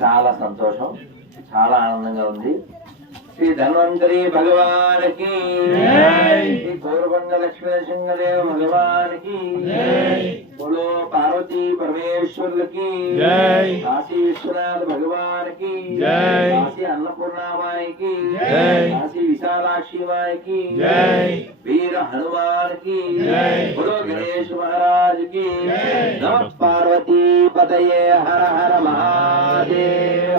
చాలా సంతోషం, చాలా ఆనందంగా ఉంది. శ్రీ ధన్వంతరి భగవానికి, శ్రీ కోరకొండ లక్ష్మీ నరసింహదేవ భగవానికి, బోలో పార్వతీ పరమేశ్వరులకి, కాశీ విశ్వనాథ భగవానికి, కాశీ అన్నపూర్ణామాయికి, కాశీ విశాలాక్షి మాయకి, వీర హనుమానికి, బోలో గణేష్ మహారాజుకి, నమ పార్వతీ పతయే హర హర మహాదేవ.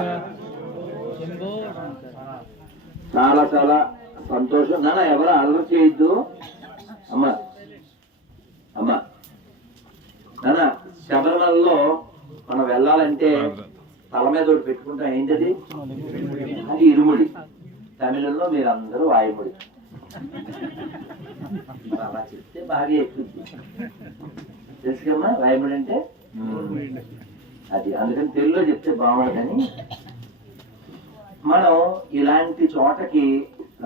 చాలా చాలా సంతోషం. నాన్న ఎవరు అల్లరి చేయొద్దు. అమ్మా అమ్మా నాన్న, శబరిమలలో మనం వెళ్ళాలంటే తల మీద ఒకటి పెట్టుకుంటాం. ఏంటది? అది ఇరుముడి. తమిళంలో మీరు అందరూ వాయుముడి. అలా చెప్తే బాగా ఎక్కుద్ది. తెలుసుకమ్మా వాయుముడి అంటే అది. అందుకని తెలుగులో చెప్తే బాగుండదని మనం ఇలాంటి చోటకి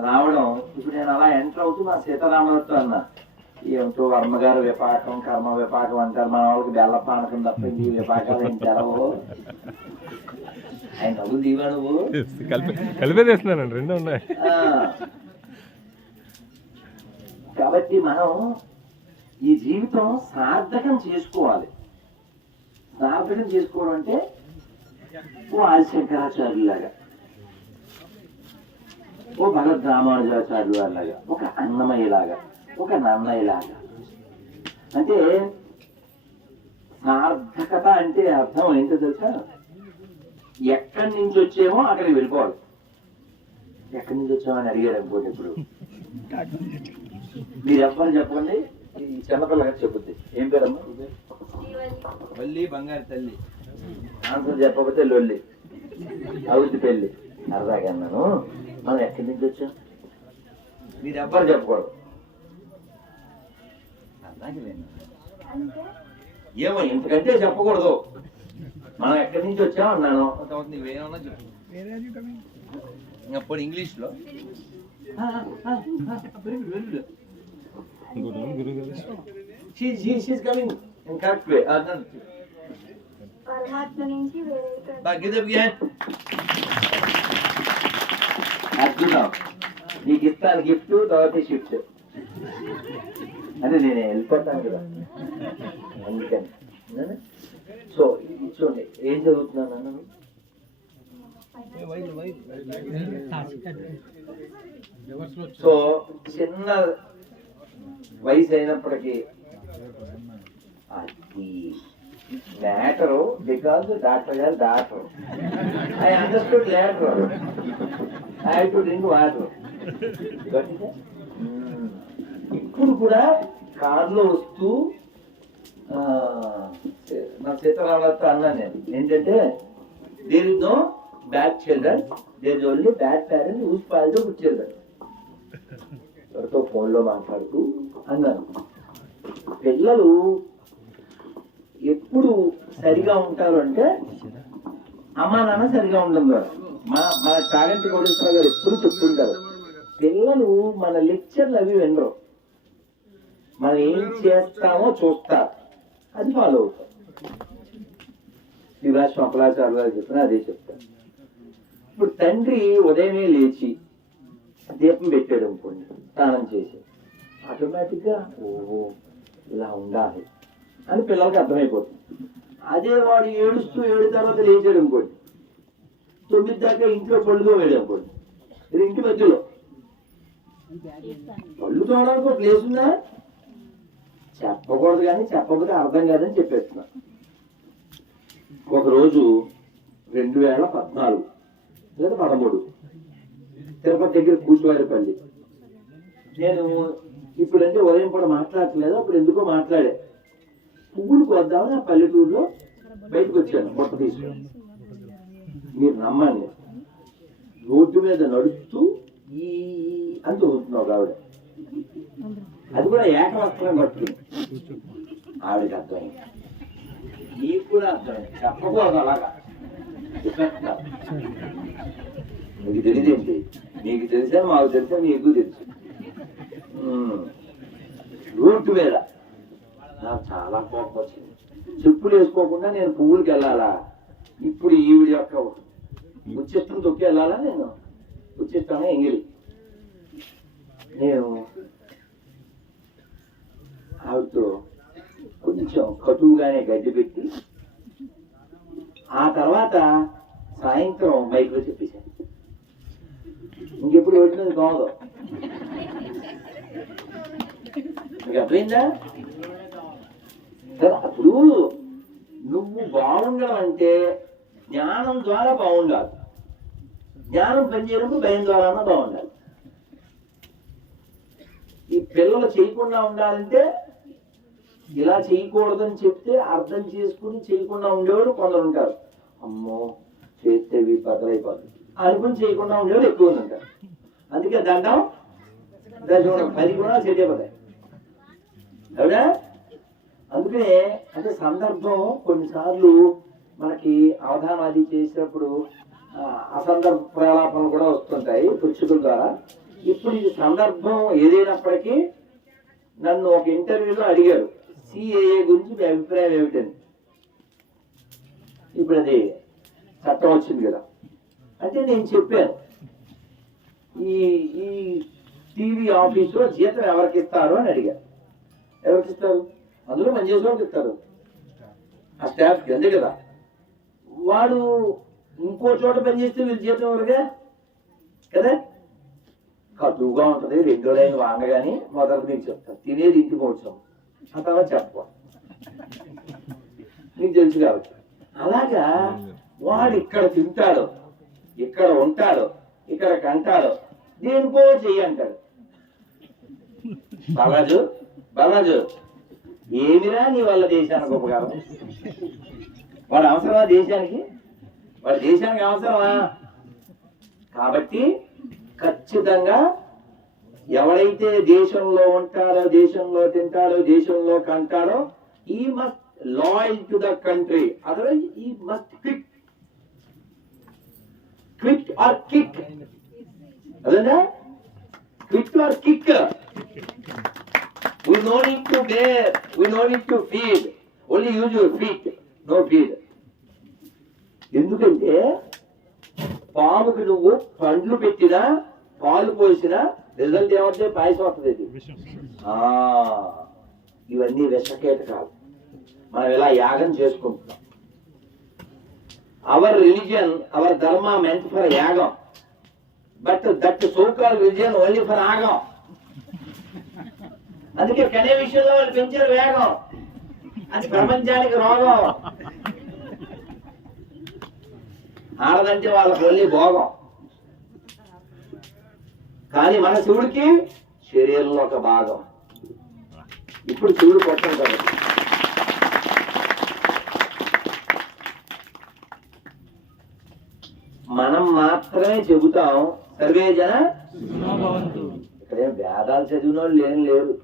రావడం. ఇప్పుడు నేను అలా ఎంటర్ అవుతూ మా సీతారామలతో అన్నా, ఏమిటో వర్మగారు విపాకం కర్మ విపాకం అంటారు, మన వాళ్ళకి బెల్ల పానకం తప్ప ఈ విపాకాలు ఏం తెలవు. ఆయన నవ్వులు దీవా నువ్వు కలిపేస్తున్నాను, రెండు ఉన్నాయి. కాబట్టి మనం ఈ జీవితం సార్థకం చేసుకోవాలి. సార్థకం చేసుకోవడం అంటే ఓ ఆదిశంకరాచార్యులాగా, ఓ భగవద్ రామానుజాచార్యులు లాగా, ఒక అన్నమయ్యలాగా, ఒక నన్నయ్యలాగా. అంటే సార్థకత అంటే అర్థం ఏంటో తెలుసా? ఎక్కడి నుంచి వచ్చేమో అక్కడికి వెళ్ళిపోవాలి. ఎక్కడి నుంచి వచ్చామని అడిగారు అనుకోండి. ఇప్పుడు మీరు ఎవ్వరు చెప్పండి, ఈ చిన్నపిల్లగా చెప్పుద్ది. ఏం పేరమ్మా? వల్లి బంగారు తల్లి. ఆన్సర్ చెప్పకపోతే లొల్లి అవుద్ది పెళ్ళి. సరదాగా అన్నాను. మనం ఎక్కడి నుంచి వచ్చాం మీరు ఎవ్వరు చెప్పకూడదు. ఏమో ఎందుకంటే చెప్పకూడదు. మనం ఎక్కడి నుంచి వచ్చాం అన్నాను. నువ్వేమన్నా చెప్పు అప్పుడు ఇంగ్లీష్లో. అద్భుతం. నీకు ఇస్తాను గిఫ్ట్, తర్వాత షిఫ్ట్ అంటే నేను వెళ్ళిపోతాను కదా అందుకని. సో చూడండి ఏం చదువుతున్నాను అన్న. సో చిన్న వయసు అయినప్పటికీ అది మ్యాటరు. బికాజ్ డాక్టర్ గారు doctor. I understood later. I have to drink water. ఇప్పుడు కూడా కారులో వస్తూ నా సీతారామలతో అన్నాను నేను. ఏంటంటే there is no bad children, there is only bad parents who's spoil the good children. ఎవరితో ఫోన్లో మాట్లాడుతూ అన్నాను. పిల్లలు ఎప్పుడు సరిగా ఉంటారు అంటే అమ్మా నాన్న సరిగా ఉండడం ద్వారా. మన చాగంటి కోటేశ్వర గారు ఎప్పుడు చెప్తుంటారు, పిల్లలు మన లెక్చర్లు అవి వినరు, మనం ఏం చేస్తామో చూస్తారు, అది ఫాలో అవుతారు. శివరాజ్ మంపలాచార్య గారు చెప్పిన అదే చెప్తారు. ఇప్పుడు తండ్రి ఉదయమే లేచి దీపం పెట్టాడు అనుకోండి, స్నానం చేసి, ఆటోమేటిక్గా ఓహో ఇలా ఉండాలి అని పిల్లలకి అర్థమైపోతుంది. అదే వాడు ఏడుస్తూ తర్వాత లేచాడు అనుకోండి, 9 దాకా ఇంట్లో పళ్ళుతో వేడు అనుకోండి, ఇది ఇంటి మధ్యలో పళ్ళు తోవడానికి ఒక ప్లేస్ ఉందా? చెప్పకూడదు, కానీ చెప్పకపోతే అర్థం కాదని చెప్పేస్తున్నా. ఒకరోజు 2014 లేదా 13 తిరుపతి దగ్గర కూచువారిపల్లి. నేను ఇప్పుడంటే ఉదయం కూడా మాట్లాడట్లేదు, అప్పుడు ఎందుకో మాట్లాడే. పువ్వులు కొద్దామని ఆ పల్లెటూరులో బయటకు వచ్చాను మొత్తం తీసుకుని. మీరు నమ్మండి, రోడ్డు మీద నడుస్తూ ఈ అని చదువుతున్నావు ఆవిడ, అది కూడా ఏకవస్త్రం కట్టుకుని. ఆవిడకి అర్థమైంది, నీకు కూడా అర్థమైంది. చెప్పకూడదు అలాగా. నీకు తెలియదేంటి? నీకు తెలిసా, మాకు తెలిసా, నీకు తెలుసు. రోడ్డు మీద నాకు చాలా కోపం వచ్చింది. చెప్పులు వేసుకోకుండా నేను పువ్వులకి వెళ్ళాలా ఇప్పుడు ఈవిడ యొక్క ఉచితం తొక్కి వెళ్ళాలా నేను ఉచితంగా ఎంగిలి నేను ఆవిడతో కొంచెం కటువుగానే గడ్డి పెట్టి ఆ తర్వాత సాయంత్రం మైక్లో చెప్పేశాను, ఇంకెప్పుడు వచ్చినది కాదు. మీకు అర్థమైందా? కదా అప్పుడు నువ్వు బాగుండడం అంటే జ్ఞానం ద్వారా బాగుండాలి, జ్ఞానం పనిచేయడం భయం ద్వారా బాగుండాలి. ఈ పిల్లలు చేయకుండా ఉండాలంటే ఇలా చేయకూడదని చెప్తే అర్థం చేసుకుని చేయకుండా ఉండేవాడు కొందరు ఉంటారు. అమ్మో చేస్తే బద్దలైపోతుంది అనుకుని చేయకుండా ఉండేవాడు ఎక్కువ మంది ఉంటారు. అందుకే దండం 10 గుణాలు సెట్ అయిపోతాయి. అవునా? అందుకనే అంటే సందర్భం కొన్నిసార్లు మనకి అవధానం అది చేసినప్పుడు అసందర్భ ప్రలాపనలు కూడా వస్తుంటాయి పురుషుల ద్వారా. ఇప్పుడు ఇది సందర్భం ఏదైనప్పటికీ నన్ను ఒక ఇంటర్వ్యూలో అడిగారు సిఏఏ గురించి మీ అభిప్రాయం ఏమిటని. ఇప్పుడు అది చట్టం వచ్చింది కదా అంటే నేను చెప్పాను, ఈ ఈ టీవీ ఆఫీసులో జీతం ఎవరికి ఇస్తారు అని అడిగారు. ఎవరికి ఇస్తారు? అందులో పనిచేసే వాళ్ళకి ఇస్తారు, ఆ స్టాఫ్కి. అంతే కదా. వాడు ఇంకో చోట పనిచేస్తే వీళ్ళు జీతం ఎవరుగా కదా. కటువుగా ఉంటుంది. 2 లైన్ వాంగగాని మొదలు మీకు చెప్తాను, తినేది ఇంటి మోడ్చాం, ఆ తర్వాత చెప్ప నీకు తెలుసు కాబట్టి. అలాగా వాడు ఇక్కడ తింటాడు, ఇక్కడ ఉంటాడు, ఇక్కడ కంటాడు, దేనికో చెయ్యి అంటాడు. బాలాజు ఏమిరా నీ వల్ల దేశానికి ఉపకారం? వాడు అవసరమా దేశానికి? వాడు దేశానికి అవసరమా? కాబట్టి ఖచ్చితంగా ఎవడైతే దేశంలో ఉంటాడో, దేశంలో తింటాడో, దేశంలో కంటాడో, he must loyal to the country. Otherwise he must quit or kick. అదేనా? Quit or kick. We no need to bear, we no need to feed, only use your feet, no feed. ఎందుకంటే పాముకి నువ్వు పండ్లు పెట్టినా పాలు పోసినా result ఏమంటే పాయసం వస్తుంది. ఇవన్నీ విషకీటకాలు. మనం ఇలా యాగం చేసుకుంటున్నాం. అవర్ రిలీజియన్, అవర్ ధర్మ మెంట్ ఫర్ యాగం, but that so-called religion only for యాగం. అందుకే కనే విషయంలో వాళ్ళు పెంచారు వేగం. అది ప్రపంచానికి రోగం. ఆడదంటే వాళ్ళకి ఓన్లీ భోగం. కానీ మన శివుడికి శరీరంలో ఒక భాగం. ఇప్పుడు శివుడు కొట్టం కదా. మనం మాత్రమే చెబుతాం సర్వే జన. ఇక్కడేం వేదాలు చదివిన వాళ్ళు ఏం లేరు,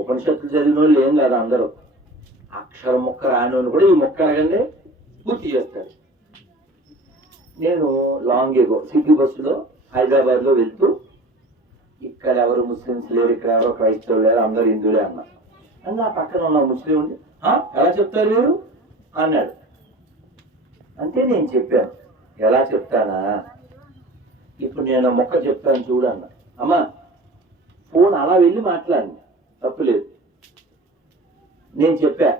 ఉపనిషత్తులు చదివిన వాళ్ళు ఏం కాదు. అందరూ అక్షరం ముక్క రాని వాళ్ళు కూడా ఈ మొక్క అడగండి పూర్తి చేస్తారు. నేను లాంగ్ ఎగో సిటీ బస్సులో హైదరాబాద్ లో వెళ్తూ ఇక్కడ ఎవరు ముస్లిమ్స్ లేరు, ఇక్కడ ఎవరో క్రైస్తవులు లేరు, అందరు హిందువులే అన్నా. అని నా పక్కన ఉన్న ముస్లిం ఉండి ఎలా చెప్తారు మీరు అన్నాడు. అంటే నేను చెప్పాను, ఎలా చెప్తానా, ఇప్పుడు నేను మొక్క చెప్తాను చూడన్నా. అమ్మా ఫోన్ అలా వెళ్ళి మాట్లాడి తప్పులేదు. నేను చెప్పా,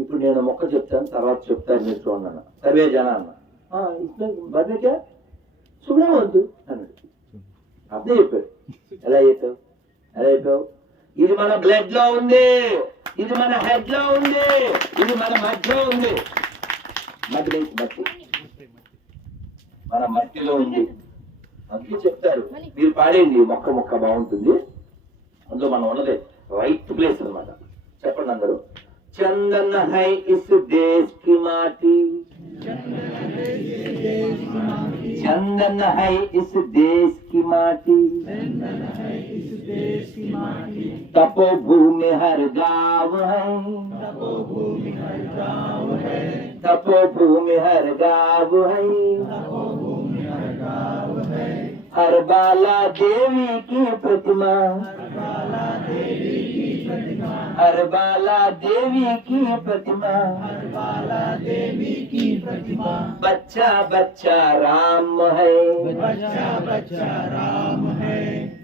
ఇప్పుడు నేను మొక్క చెప్తాను తర్వాత చెప్తాను మీరు చూడన్నా. సర్వే జన అన్న. బర్ణకే శుభ్రం వద్దు అన్నాడు. అర్థం చెప్పాడు. ఎలా చెప్పావు? ఇది మన బ్లడ్ లో ఉంది, ఇది మన హెడ్ లో ఉంది, ఇది మన మధ్యలో ఉంది. మట్టి మన మట్టిలో ఉంది. అందుకే చెప్తారు మీరు పాడేయండి మొక్క బాగుంటుంది. అందులో మనం ఉన్నదే రైట్ ప్లేస్ అన్నమాట. చెప్పండి అందరూ. చందన్ హై ఇస్ దేశ్ కి మాటి, చందన్ హై ఇస్ దేశ్ కి మాటి, तपोभूमि हर गाँव है, तपोभूमि हर गाँव है, तपोभूमि हर गाँव है, तपोभूमि हर गाँव है। हर बाला देवी की प्रतिमा, हर बाला देवी की प्रतिमा, हर बाला देवी की प्रतिमा, हर बाला देवी की बच्चा बच्चा राम है, बच्चा बच्चा राम है,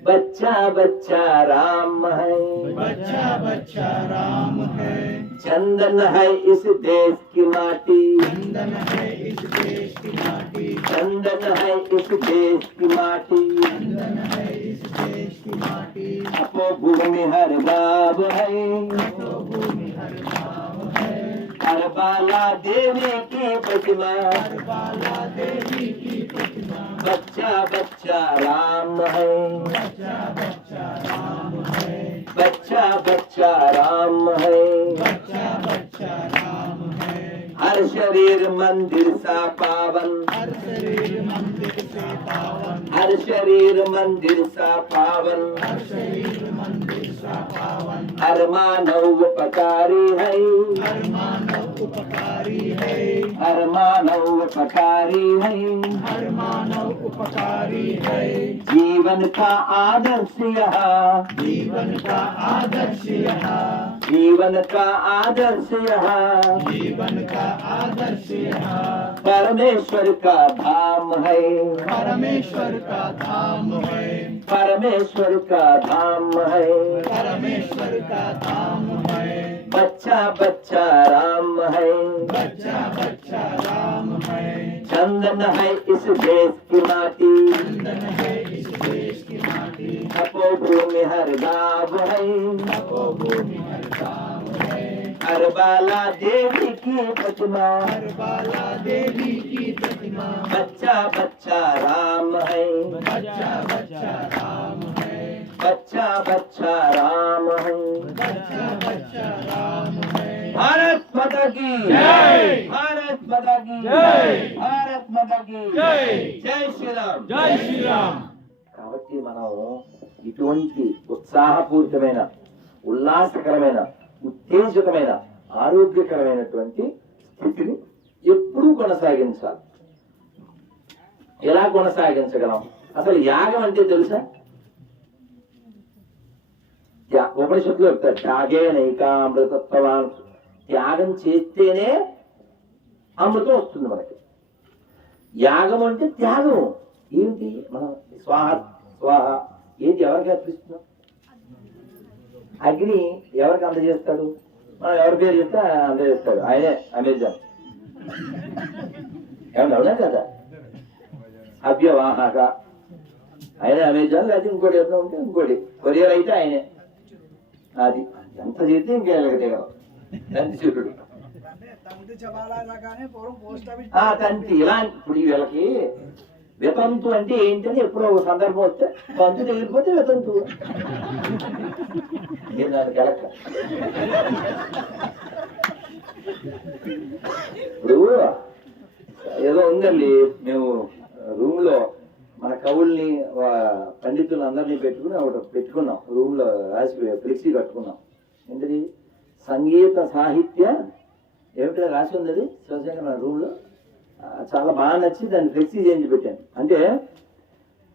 बच्चा बच्चा राम है, बच्चा बच्चा राम है। चंदन है इस देश की माटी, चंदन है इस देश की माटी, चंदन है इस देश की माटी, चंदन है इस देश की माटी। तपोभूमि हर गाँव है, तपोभूमि हर गाँव है, हरबाला देवी की प्रतिमा, हरबाला देवी की प्रतिमा। बच्चा बच्चा राम है, बच्चा बच्चा राम है, बच्चा बच्चा राम है, बच्चा बच्चा राम है। हर शरीर मंदिर सा पावन, हर शरीर मंदिर से पावन, हर शरीर मंदिर सा पावन, हर शरीर मंदिर सा पावन। हर मानव उपकारी है, हर मानव उपकारी है, हर मानव उपकारी है, हर मानव उपकारी है। जीवन का आदर्श यहाँ, जीवन का आदर्श यहाँ, जीवन का आदर्श यहाँ, जीवन का आदर्श यहाँ। परमेश्वर का धाम है, परमेश्वर का धाम है, परमेश्वर का धाम है, परमेश्वर का धाम है। बच्चा बच्चा राम है, बच्चा बच्चा राम है, चंदन है इस देश की माटी, चंदन है इस देश की माटी। तपोभूमि हर गाँव है, तपोभूमि हर गाँव है, हरबाला देवी की प्रतिमा, हरबाला देवी की प्रतिमा। बच्चा बच्चा राम है, बच्चा बच्चा राम है, बच्चा बच्चा राम है। बच्चा बच्चा राम है। भारत माता की जय! भारत माता की जय! भारत మాతా కీ జై! జై శ్రీరామ్ జై శ్రీరామ్. కాబట్టి మనం ఇటువంటి ఉత్సాహపూరితమైన ఉల్లాసకరమైన ఉత్తేజకమైన ఆరోగ్యకరమైనటువంటి స్థితిని ఎప్పుడూ కొనసాగించాలి. ఎలా కొనసాగించగలం? అసలు యాగం అంటే తెలుసా? ఉపనిషత్తులో చెప్తారు, త్యాగే నైకామృతత్వాన్. త్యాగం చేస్తేనే అమృతం వస్తుంది మనకి. యాగం అంటే త్యాగం. ఏంటి? మనం స్వాహ స్వాహ ఏంటి? ఎవరికి అర్పిస్తున్నాం? అగ్ని ఎవరికి అందజేస్తాడు? మనం ఎవరి పేరు చెప్తే అందజేస్తాడు. ఆయనే అమెజాన్. ఏమన్నా అవునా కదా? అభ్యవాహక ఆయనే అమెజాన్, లేకపోతే ఇంకోటి ఏదైనా ఉంటే ఇంకోటి. కొరియర్ అయితే ఆయనే. అది ఎంత చేస్తే ఇంకేళ్ళకి దిగలం. తంతి చూడు తంతి ఇలా. ఇప్పుడు వీళ్ళకి వితంతు అంటే ఏంటని ఎప్పుడో ఒక సందర్భం వస్తే తంతు తెగిపోతే వితంతు. నేను దానికి ఎలక్క. ఇప్పుడు ఏదో ఉందండి, మేము రూమ్ లో మన కవుల్ని పండితులు అందరినీ పెట్టుకుని ఒకటి పెట్టుకున్నాం. రూమ్ లో రాసి ఫ్లెక్సీ కట్టుకున్నాం. ఏంటది? సంగీత సాహిత్య ఏమిటో రాసి ఉంది. అది శివశంకర్ మన రూమ్ లో చాలా బాగా నచ్చి దాన్ని ఫ్లెక్సీ చేయించి పెట్టాను. అంటే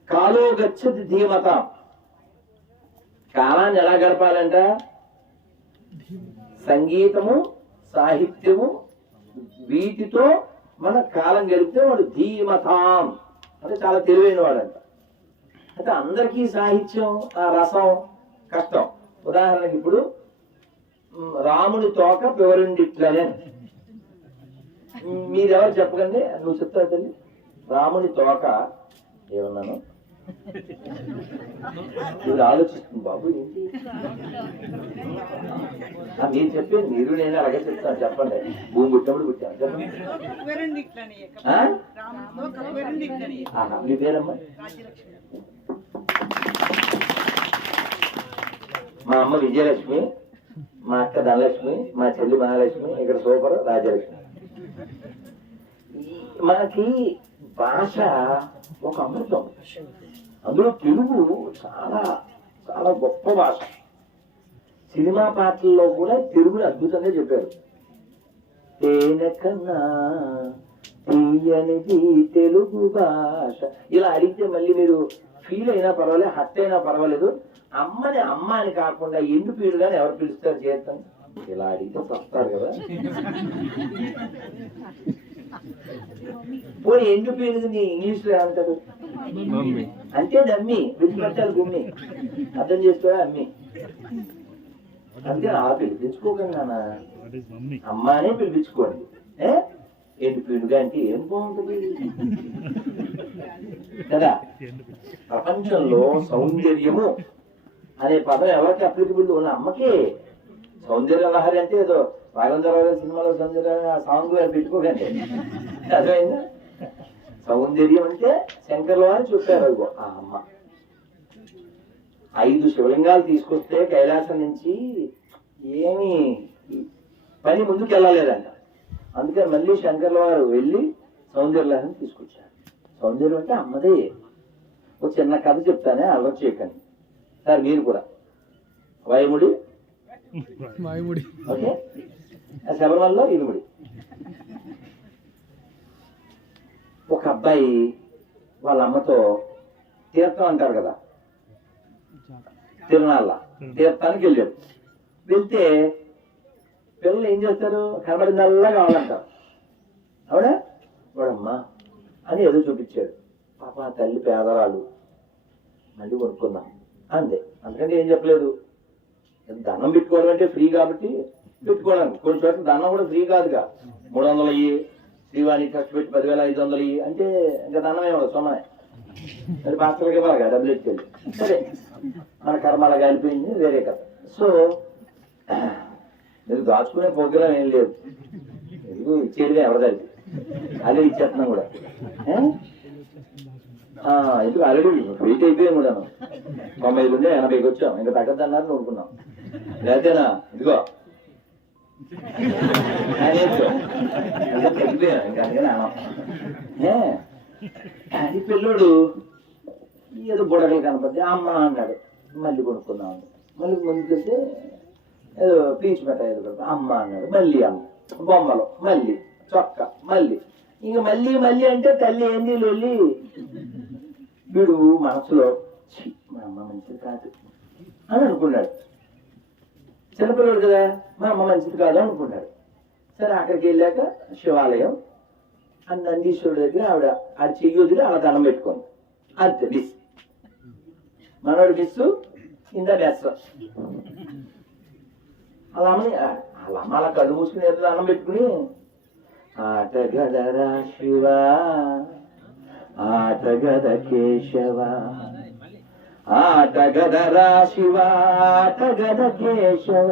కాలో గచ్చతి ధీమత. కాలాన్ని ఎలా గడపాలంట? సంగీతము సాహిత్యము వీటితో మన కాలం గడిపితే వాడు ధీమతాం అంటే చాలా తెలివైన వాడంట. అయితే అందరికీ సాహిత్యం ఆ రసం కష్టం. ఉదాహరణకి ఇప్పుడు రాముడి తోక పివరిండిట్లనే. మీరెవరు చెప్పకండి, నువ్వు చెప్తావు తల్లి. రాముడి తోక ఏమన్నాను? మీరు ఆలోచిస్తుంది బాబు ఏంటి? మీరు చెప్పేది మీరు నేను అలాగే చెప్తాను. చెప్పండి. భూమి పుట్టినప్పుడు పుట్టాను. చెప్పండి. మీ పేరమ్మా? మా అమ్మ విజయలక్ష్మి, మా అక్క ధనలక్ష్మి, మా చెల్లి మహాలక్ష్మి, ఇక్కడ సూపర్ రాజలక్ష్మి. మనకి భాష ఒక అమృతం. అందులో తెలుగు చాలా చాలా గొప్ప భాష. సినిమా పాటల్లో కూడా తెలుగుని అద్భుతంగా చెప్పారు. తేనె కన్నా తీయనిది తెలుగు భాష. ఇలా అడిగితే మళ్ళీ మీరు ఫీల్ అయినా పర్వాలేదు, హట్ అయినా పర్వాలేదు. అమ్మని అమ్మ అని కాకుండా ఎండు పీడుగానే ఎవరు పిలుస్తారు చేస్తాను? ఇలా అడిగితే వస్తారు కదా. పోనీ ఎండు పీనుగుని ఇంగ్లీష్లో ఏమంటారు? మమ్మీ. అంటే డమ్మి, విడిచిపెట్టాలి గుమ్మి. అర్థం చేసుకోవా? అమ్మి. అందుకే ఆ పిలిపించుకోకండి నాన్న, అమ్మానే పిలిపించుకోండి. ఎండు పీనుగా అంటే ఏం బాగుంటుంది కదా. ప్రపంచంలో సౌందర్యము అనే పదం ఎవరికి అప్లికబుల్? ఉన్న అమ్మకే. సౌందర్య లహరి అంటే ఏదో రాఘవేంద్రరావు గారి సినిమాలో సౌందర్య సాంగ్ పెట్టుకోకండి, అర్థమైందా? సౌందర్యం అంటే శంకర్ల వారు చెప్పారు. అదిగో ఆ అమ్మ 5 శివలింగాలు తీసుకొస్తే కైలాసం నుంచి ఏమి పని ముందుకు వెళ్ళలేదంట. అందుకని మళ్ళీ శంకర్ల వారు వెళ్ళి సౌందర్యాన్ని తీసుకొచ్చారు. సౌందర్యం అంటే అమ్మదే. ఒక చిన్న కథ చెప్తానే, అలవాటు చేయకండి సార్ మీరు కూడా. వైముడి ఓకే, శబరిమలలో ఇరుముడి. ఒక అబ్బాయి వాళ్ళ అమ్మతో తీర్థం అంటారు కదా, తిరునాళ్ళ తీర్థానికి వెళ్ళాడు. వెళ్తే పిల్లలు ఏం చేస్తారు? కనబడిందల్లా కావాలంటారు. అవునా? వాడమ్మా అని ఏదో చూపించాడు. పాప తల్లి పేదరాలు, మళ్ళీ కొనుక్కుందాం అంతే. అందుకంటే ఏం చెప్పలేదు. దండం పెట్టుకోవడం అంటే ఫ్రీ కాబట్టి పెట్టుకోవడానికి. కొన్ని చోట్ల దండం కూడా ఫ్రీ కాదుగా. 300 అయ్యి శ్రీవాణి ఖర్చు పెట్టి 10,500 అయ్యి అంటే ఇంకా దండం ఏమో సొమ్మనే. అది పాత్రలకి ఇవ్వాలిగా డబ్బులు ఎట్టుకెళ్ళి. సరే, మన కర్మ అలా కలిపింది, వేరే కథ. సో నేను దాచుకునే ప్రోగ్రాం ఏం లేదు, ఎందుకు ఇచ్చేదిగా ఎవరిదాన్ని అదే ఇచ్చేస్తున్నాం కూడా. ఎందుకు ఆల్రెడీ వెయిట్ అయిపోయాం కూడా. 90 నుండి 80కి వచ్చాం, ఇంకా తగ్గద్దన్నారు నూరుకున్నాం. లేకపోతేనా ఇదిగో తగ్గిపోయాం ఇంకా. అందుకని అది పిల్లోడు ఏదో బుడగలు కనపడితే అమ్మ అన్నాడు. మళ్ళీ కొనుక్కుందాం. మళ్ళీ ముందుకెళ్తే ఏదో పీచు పెట్ట ఏదో పెడతా అమ్మ అన్నాడు. మళ్ళీ అమ్మ బొమ్మలు, మళ్ళీ చొక్క, మళ్ళీ ఇంక మళ్ళీ మళ్ళీ అంటే తల్లి ఏంది వెళ్ళి. వీడు మనసులో మా అమ్మ మంచిది కాదు అని అనుకున్నాడు. చిన్నపిల్లడు కదా, మా అమ్మ మంచిది కాదు అనుకున్నాడు. సరే, అక్కడికి వెళ్ళాక శివాలయం అని నందీశ్వరుడు దగ్గర ఆవిడ అది చెయ్యొద్దులు అలా దండం పెట్టుకోండి అంతే. మిస్ మనోడు మిస్సు ఇందా బెస్. అలా అమ్మని అలా అమ్మ అలా కళ్ళు మూసుకుని ఏదో దండం పెట్టుకుని ఆటగదరా శివ ఆటగద కేశవ ఆటగదరా శివ ఆటగద కేశవ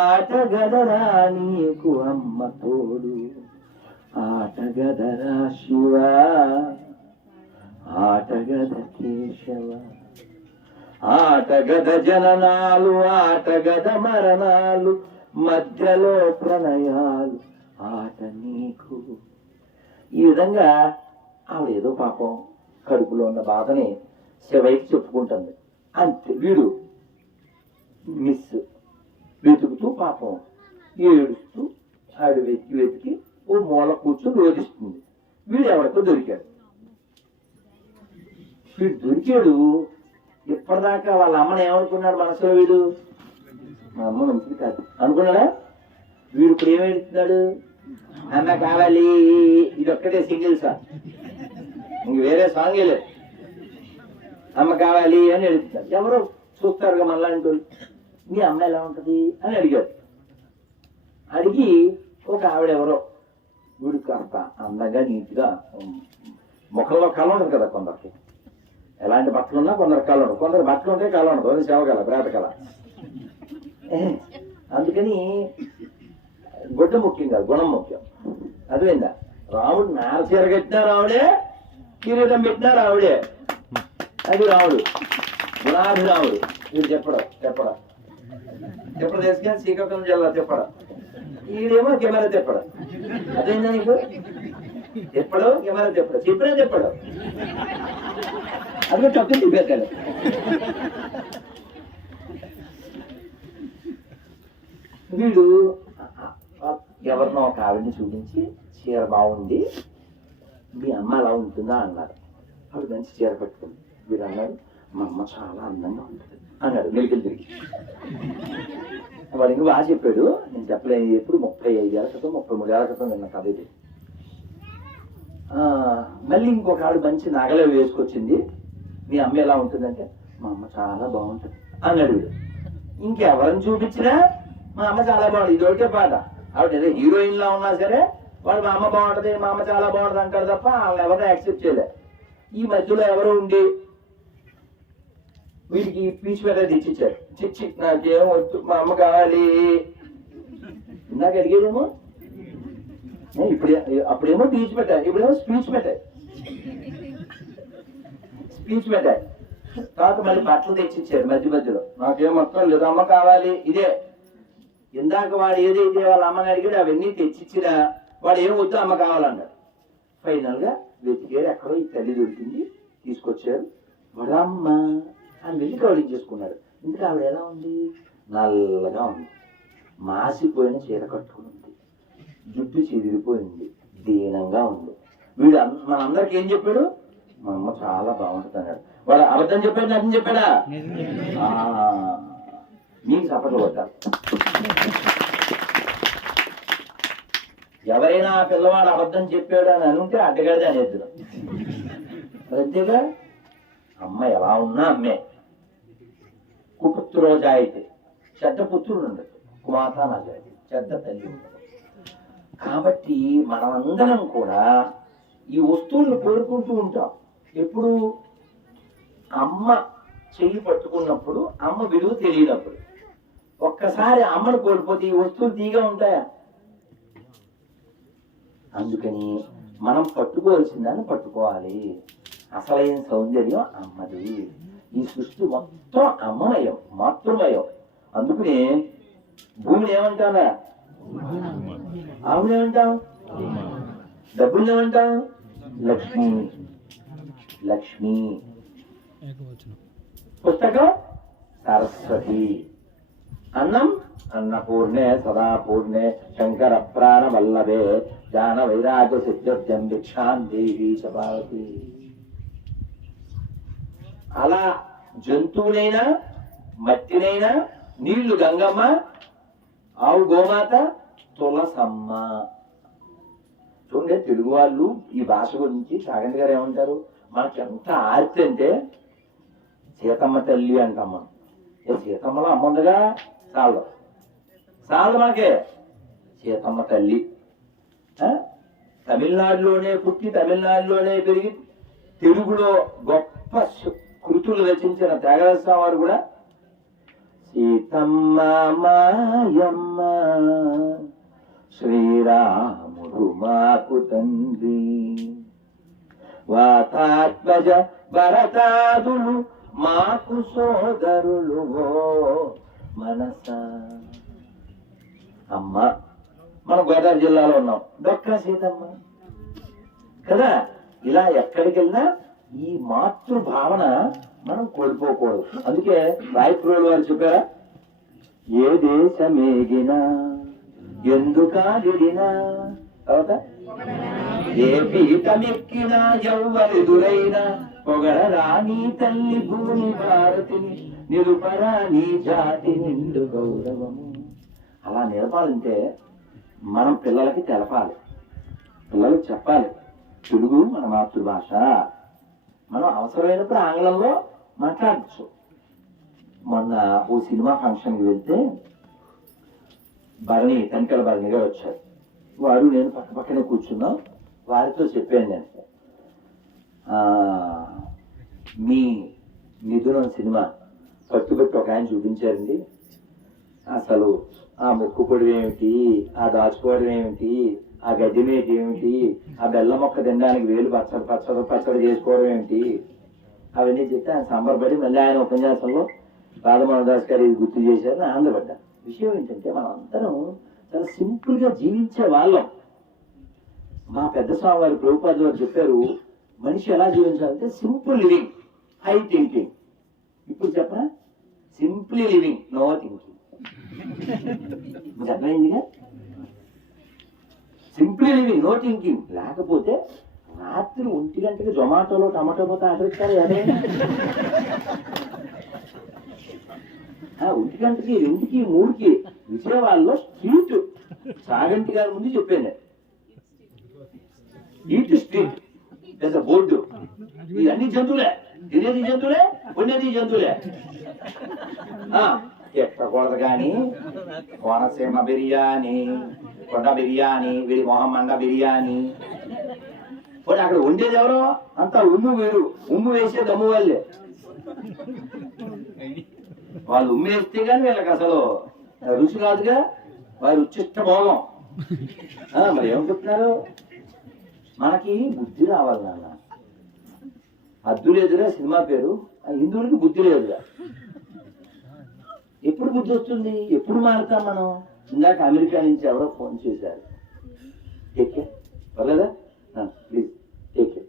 ఆటగదరా నీకు అమ్మ తోడు ఆటగదరా శివ ఆటగద కేశవ ఆటగద జననాలు ఆటగద మరణాలు మధ్యలో ప్రణయాలు ఆట నీకు. ఈ విధంగా ఆవిడ ఏదో పాపం కడుపులో ఉన్న బాధని శివయ్యకి చెప్పుకుంటుంది అంతే. వీడు మిస్ వెతుకుతూ పాపం ఏడుస్తూ ఆవిడ వెతికి వెతికి ఓ మూల కూర్చొని రోధిస్తుంది. వీడు ఎవరితో దొరికాడు. వీడు దొరికాడు. ఇప్పటిదాకా వాళ్ళ అమ్మని ఏమనుకున్నాడు మనసులో? వీడు మా అమ్మ మంచిది కాదు అనుకున్నాడా? వీడు ఇప్పుడు ఏమేడుతున్నాడు? అమ్మ కావాలి. ఇది ఒక్కటే సింగిల్ సాంగ్, ఇంక వేరే సాంగే లేదు. అమ్మ కావాలి అని అడుగుతాడు. ఎవరో చూస్తారు మనలాంటి వాళ్ళు. మీ అమ్మ ఎలా ఉంటుంది అని అడిగాడు. అడిగి ఒక ఆవిడెవరో వీడు కాస్త అందంగా నీట్గా ముఖంలో కళ ఉంటుంది కదా కొందరికి. ఎలాంటి బట్టలు ఉన్నా కొందరు కళ ఉండదు, కొందరు బట్టలు ఉంటే కళ ఉండదు. అది సేవకళ, ప్రేత కళ. అందుకని గుడ్డ ముఖ్యం కాదు, గుణం ముఖ్యం. అర్థమైందా? రాముడు నారచీర కట్టినా రావుడే, కిరీటం పెట్టినా రావుడే. అది రాముడు, గుణాభిరాముడు. వీడు చెప్పడం తీసుకెళ్ళి శ్రీకాకుళం జిల్లా చెప్పడం. ఈడేమో కెమెరా చెప్పడం. అదేందా నీకు? చెప్పడం కెమెరా చెప్పడం, చెప్పినా చెప్పడం. అదే తప్పు చెప్పేస్తాడు. వీడు ఎవరినో ఒక ఆవిడని చూపించి చీర బాగుంది, మీ అమ్మ అలా ఉంటుందా అన్నారు. ఆవిడ మంచి చీర పెట్టుకుంది. వీడు అన్నాడు మా అమ్మ చాలా అందంగా ఉంటుంది అన్నాడు మెలికలు తిరిగి. వాడు ఇంకా బాగా చెప్పాడు. నేను చెప్పలేదు. ఎప్పుడు 35 ఏళ్ల క్రితం 33 ఏళ్ల క్రితం విన్న కథ ఇది. మళ్ళీ ఇంకొక ఆవిడ మంచి నగలు వేసుకొచ్చింది. మీ అమ్మ ఎలా ఉంటుందంటే, మా అమ్మ చాలా బాగుంటుంది అన్నాడు వీడు. ఇంకెవరిని చూపించినా మా అమ్మ చాలా బాగుంటుంది, ఇది ఒకటే పాట. ఆవిడ ఏదో హీరోయిన్ లా ఉన్నా సరే వాడు మా అమ్మ బాగుంటది, మా అమ్మ చాలా బాగుంటుంది అంటాడు తప్ప వాళ్ళని ఎవరిని యాక్సెప్ట్ చేయలే. ఈ మధ్యలో ఎవరో ఉండి వీడికి పీచు మీద తెచ్చిచ్చారు. చిచ్చి నాకేం వద్దు, మా అమ్మ కావాలి. ఇందాక అడిగేదేమో ఇప్పుడు, అప్పుడేమో పీచు పెట్టాయి, ఇప్పుడేమో స్పీచ్ పెట్టాయి. తర్వాత మళ్ళీ బట్టలు తెచ్చిచ్చారు మధ్యలో. నాకేం మొత్తం లేదు, అమ్మ కావాలి. ఇదే ఇందాక వాడు ఏదైతే వాళ్ళ అమ్మని అడిగాడు అవన్నీ తెచ్చిచ్చినా వాడు ఏం వద్దు, అమ్మ కావాలన్నాడు. ఫైనల్ గా వెతికేరు, ఎక్కడో ఈ తల్లి దొరికింది, తీసుకొచ్చారు. వాడు అమ్మ అని వెళ్ళి కౌలించేసుకున్నాడు. ఇంకా ఆవిడ ఎలా ఉంది, నల్లగా ఉంది, మాసిపోయిన చీర కట్టుకుని ఉంది, జుట్టు చెదిరిపోయింది, దీనంగా ఉంది. వీడు మనందరికి ఏం చెప్పాడు, మా అమ్మ చాలా బాగుంటుంది అన్నాడు. వాడు అబద్ధం చెప్పాడు, నిజం చెప్పాడా? మీకు సపట్లు కొట్టాలి. ఎవరైనా ఆ పిల్లవాడు అబద్ధం చెప్పాడు అని అనుంటే అడ్డగాడితే అనేద్దాం. అంతేగా, అమ్మ ఎలా ఉన్నా అమ్మే. కుపుత్రో జాయితే, చెడ్డ పుత్రుడు ఉండదు, కుమాత నా జాయితే, చెడ్డ తల్లి ఉండదు. కాబట్టి మనమందరం కూడా ఈ వస్తువులను కోరుకుంటూ ఉంటాం. ఎప్పుడు అమ్మ చెయ్యి పట్టుకున్నప్పుడు, అమ్మ విలువ తెలియనప్పుడు. ఒక్కసారి అమ్మను కోల్పోతే ఈ వస్తువులు తీగా ఉంటాయా? అందుకని మనం పట్టుకోవాల్సిందని పట్టుకోవాలి. అసలైన సౌందర్యం అమ్మది. ఈ సృష్టి మొత్తం అమ్మమయం, మాతృమయం. అందుకనే భూమిని ఏమంటారా, ఆవుని ఏమంటాం, డబ్బుల్ని ఏమంటాం, లక్ష్మి. లక్ష్మి. పుస్తకం సరస్వతి. అన్నం అన్నపూర్ణే సదాపూర్ణే శంకర ప్రాణ వల్లభే జ్ఞాన వైరాగ్య సిద్ధ్యం భిక్షాం దేవి చపావతి. అలా జంతువునైనా మట్టినైనా నీళ్లు గంగమ్మ, ఆవు గోమాత, తులసమ్మ. చూడండి, తెలుగు వాళ్ళు ఈ భాష గురించి చాగంటి గారు ఏమంటారు, మనకి ఎంత ఆర్తి అంటే సీతమ్మ తల్లి అంటమ్మ. సీతమ్మలో అమ్మ ఉందిగా, చాలు మనకే సీతమ్మ తల్లి. తమిళనాడులోనే పుట్టి తమిళనాడులోనే పెరిగి తెలుగులో గొప్ప కృతులు రచించిన త్యాగరాజ స్వామి వారు కూడా సీతమ్మ మాయమ్మ శ్రీరాముడు మాకు తండ్రి, వాతాత్మజ భరతాదులు మాకు సోదరులు మనస. అమ్మ, మన గోదావరి జిల్లాలో ఉన్నాం, డొక్కా సీతమ్మ కదా. ఇలా ఎక్కడికి వెళ్ళినా ఈ మాతృభావన మనం కోల్పోకూడదు. అందుకే రాయప్రోలు వారు చెప్పారా, ఏ దేశమేగినా ఎందుకాడినా, తర్వాత ఏ పీఠమెక్కినా ఎవ్వరెదురైనా పొగడరా నీ తల్లి భూమి భారతిని, నిలుపరా నీ జాతి నిండు గౌరవము. అలా నేర్పాలంటే మనం పిల్లలకి తెలపాలి, పిల్లలకి చెప్పాలి, తెలుగు మన మాతృభాష. మనం అవసరమైనప్పుడు ఆంగ్లంలో మాట్లాడచ్చు. మొన్న ఓ సినిమా ఫంక్షన్కి వెళ్తే తనికెల భరణి గారు వచ్చారు. వారు నేను పక్క పక్కనే కూర్చున్నాం. వారితో చెప్పాను నేను, మీ మిథునం సినిమా పట్టుబట్టి ఒక ఆయన చూపించారండి. అసలు ఆ మొక్కుకోవడం ఏమిటి, ఆ దాచుకోవడం ఏమిటి, ఆ గడ్డి మేటి ఏమిటి, ఆ బెల్లం మొక్క తినడానికి వేలు పచ్చడి చేసుకోవడం ఏమిటి, అవన్నీ చెప్తే ఆయన సంబరపడి మళ్ళీ ఆయన ఉపన్యాసంలో రాధమోహన్ దాస్ గారు ఇది గుర్తు చేశారని ఆనందపడ్డా. విషయం ఏంటంటే మనం అందరం చాలా సింపుల్ గా జీవించే వాళ్ళం. మా పెద్ద స్వామి వారి ప్రభుపాద వారు చెప్పారు, మనిషి ఎలా జీవించాలంటే సింపుల్ లివింగ్, హై థింకింగ్. ఇప్పుడు చెప్పనా, సింప్లీ లివింగ్, నో థింకింగ్. మీకు అర్థమైందిగా, సింప్లీ లివింగ్, నో థింకింగ్. లేకపోతే రాత్రి 1 గంటకి జొమాటోలో టమాటో పోతే ఆఖరిస్తారు ఏదైనా. 1 గంటకి 2కి 3కి విజయవాడలో స్ట్రీట్ చాగంటి గారి ముందు చెప్పాను, ఈట్ స్ట్రీట్ జంతువులే, తినేది జంతువులే, ఉండేది జంతువులే. ఎక్కకూడదు కానీ కోనసీమ బిర్యానీ, కొండ బిర్యానీ, వీడి మొహమ్మండ బిర్యానీ. పోనీ అక్కడ ఉండేది ఎవరో అంతా ఉమ్ము వేరు, ఉమ్ము వేసేది అమ్ము వాళ్ళే. వాళ్ళు ఉమ్ము వేస్తే కానీ వీళ్ళకి అసలు రుచి కాదుగా, వారి ఉచ్చిష్ట భోగం. మరి ఏం చెప్తున్నారు? మనకి బుద్ధి రావాలి నాన్న. అద్దు లేదురా సినిమా పేరు, హిందువులకి బుద్ధి లేదుగా. ఎప్పుడు బుద్ధి వస్తుంది? ఎప్పుడు మారుతాం మనం? ఇందాక అమెరికా నుంచి ఎవరో ఫోన్ చేశారు. టేకే పర్లేదా? ప్లీజ్ టేకే.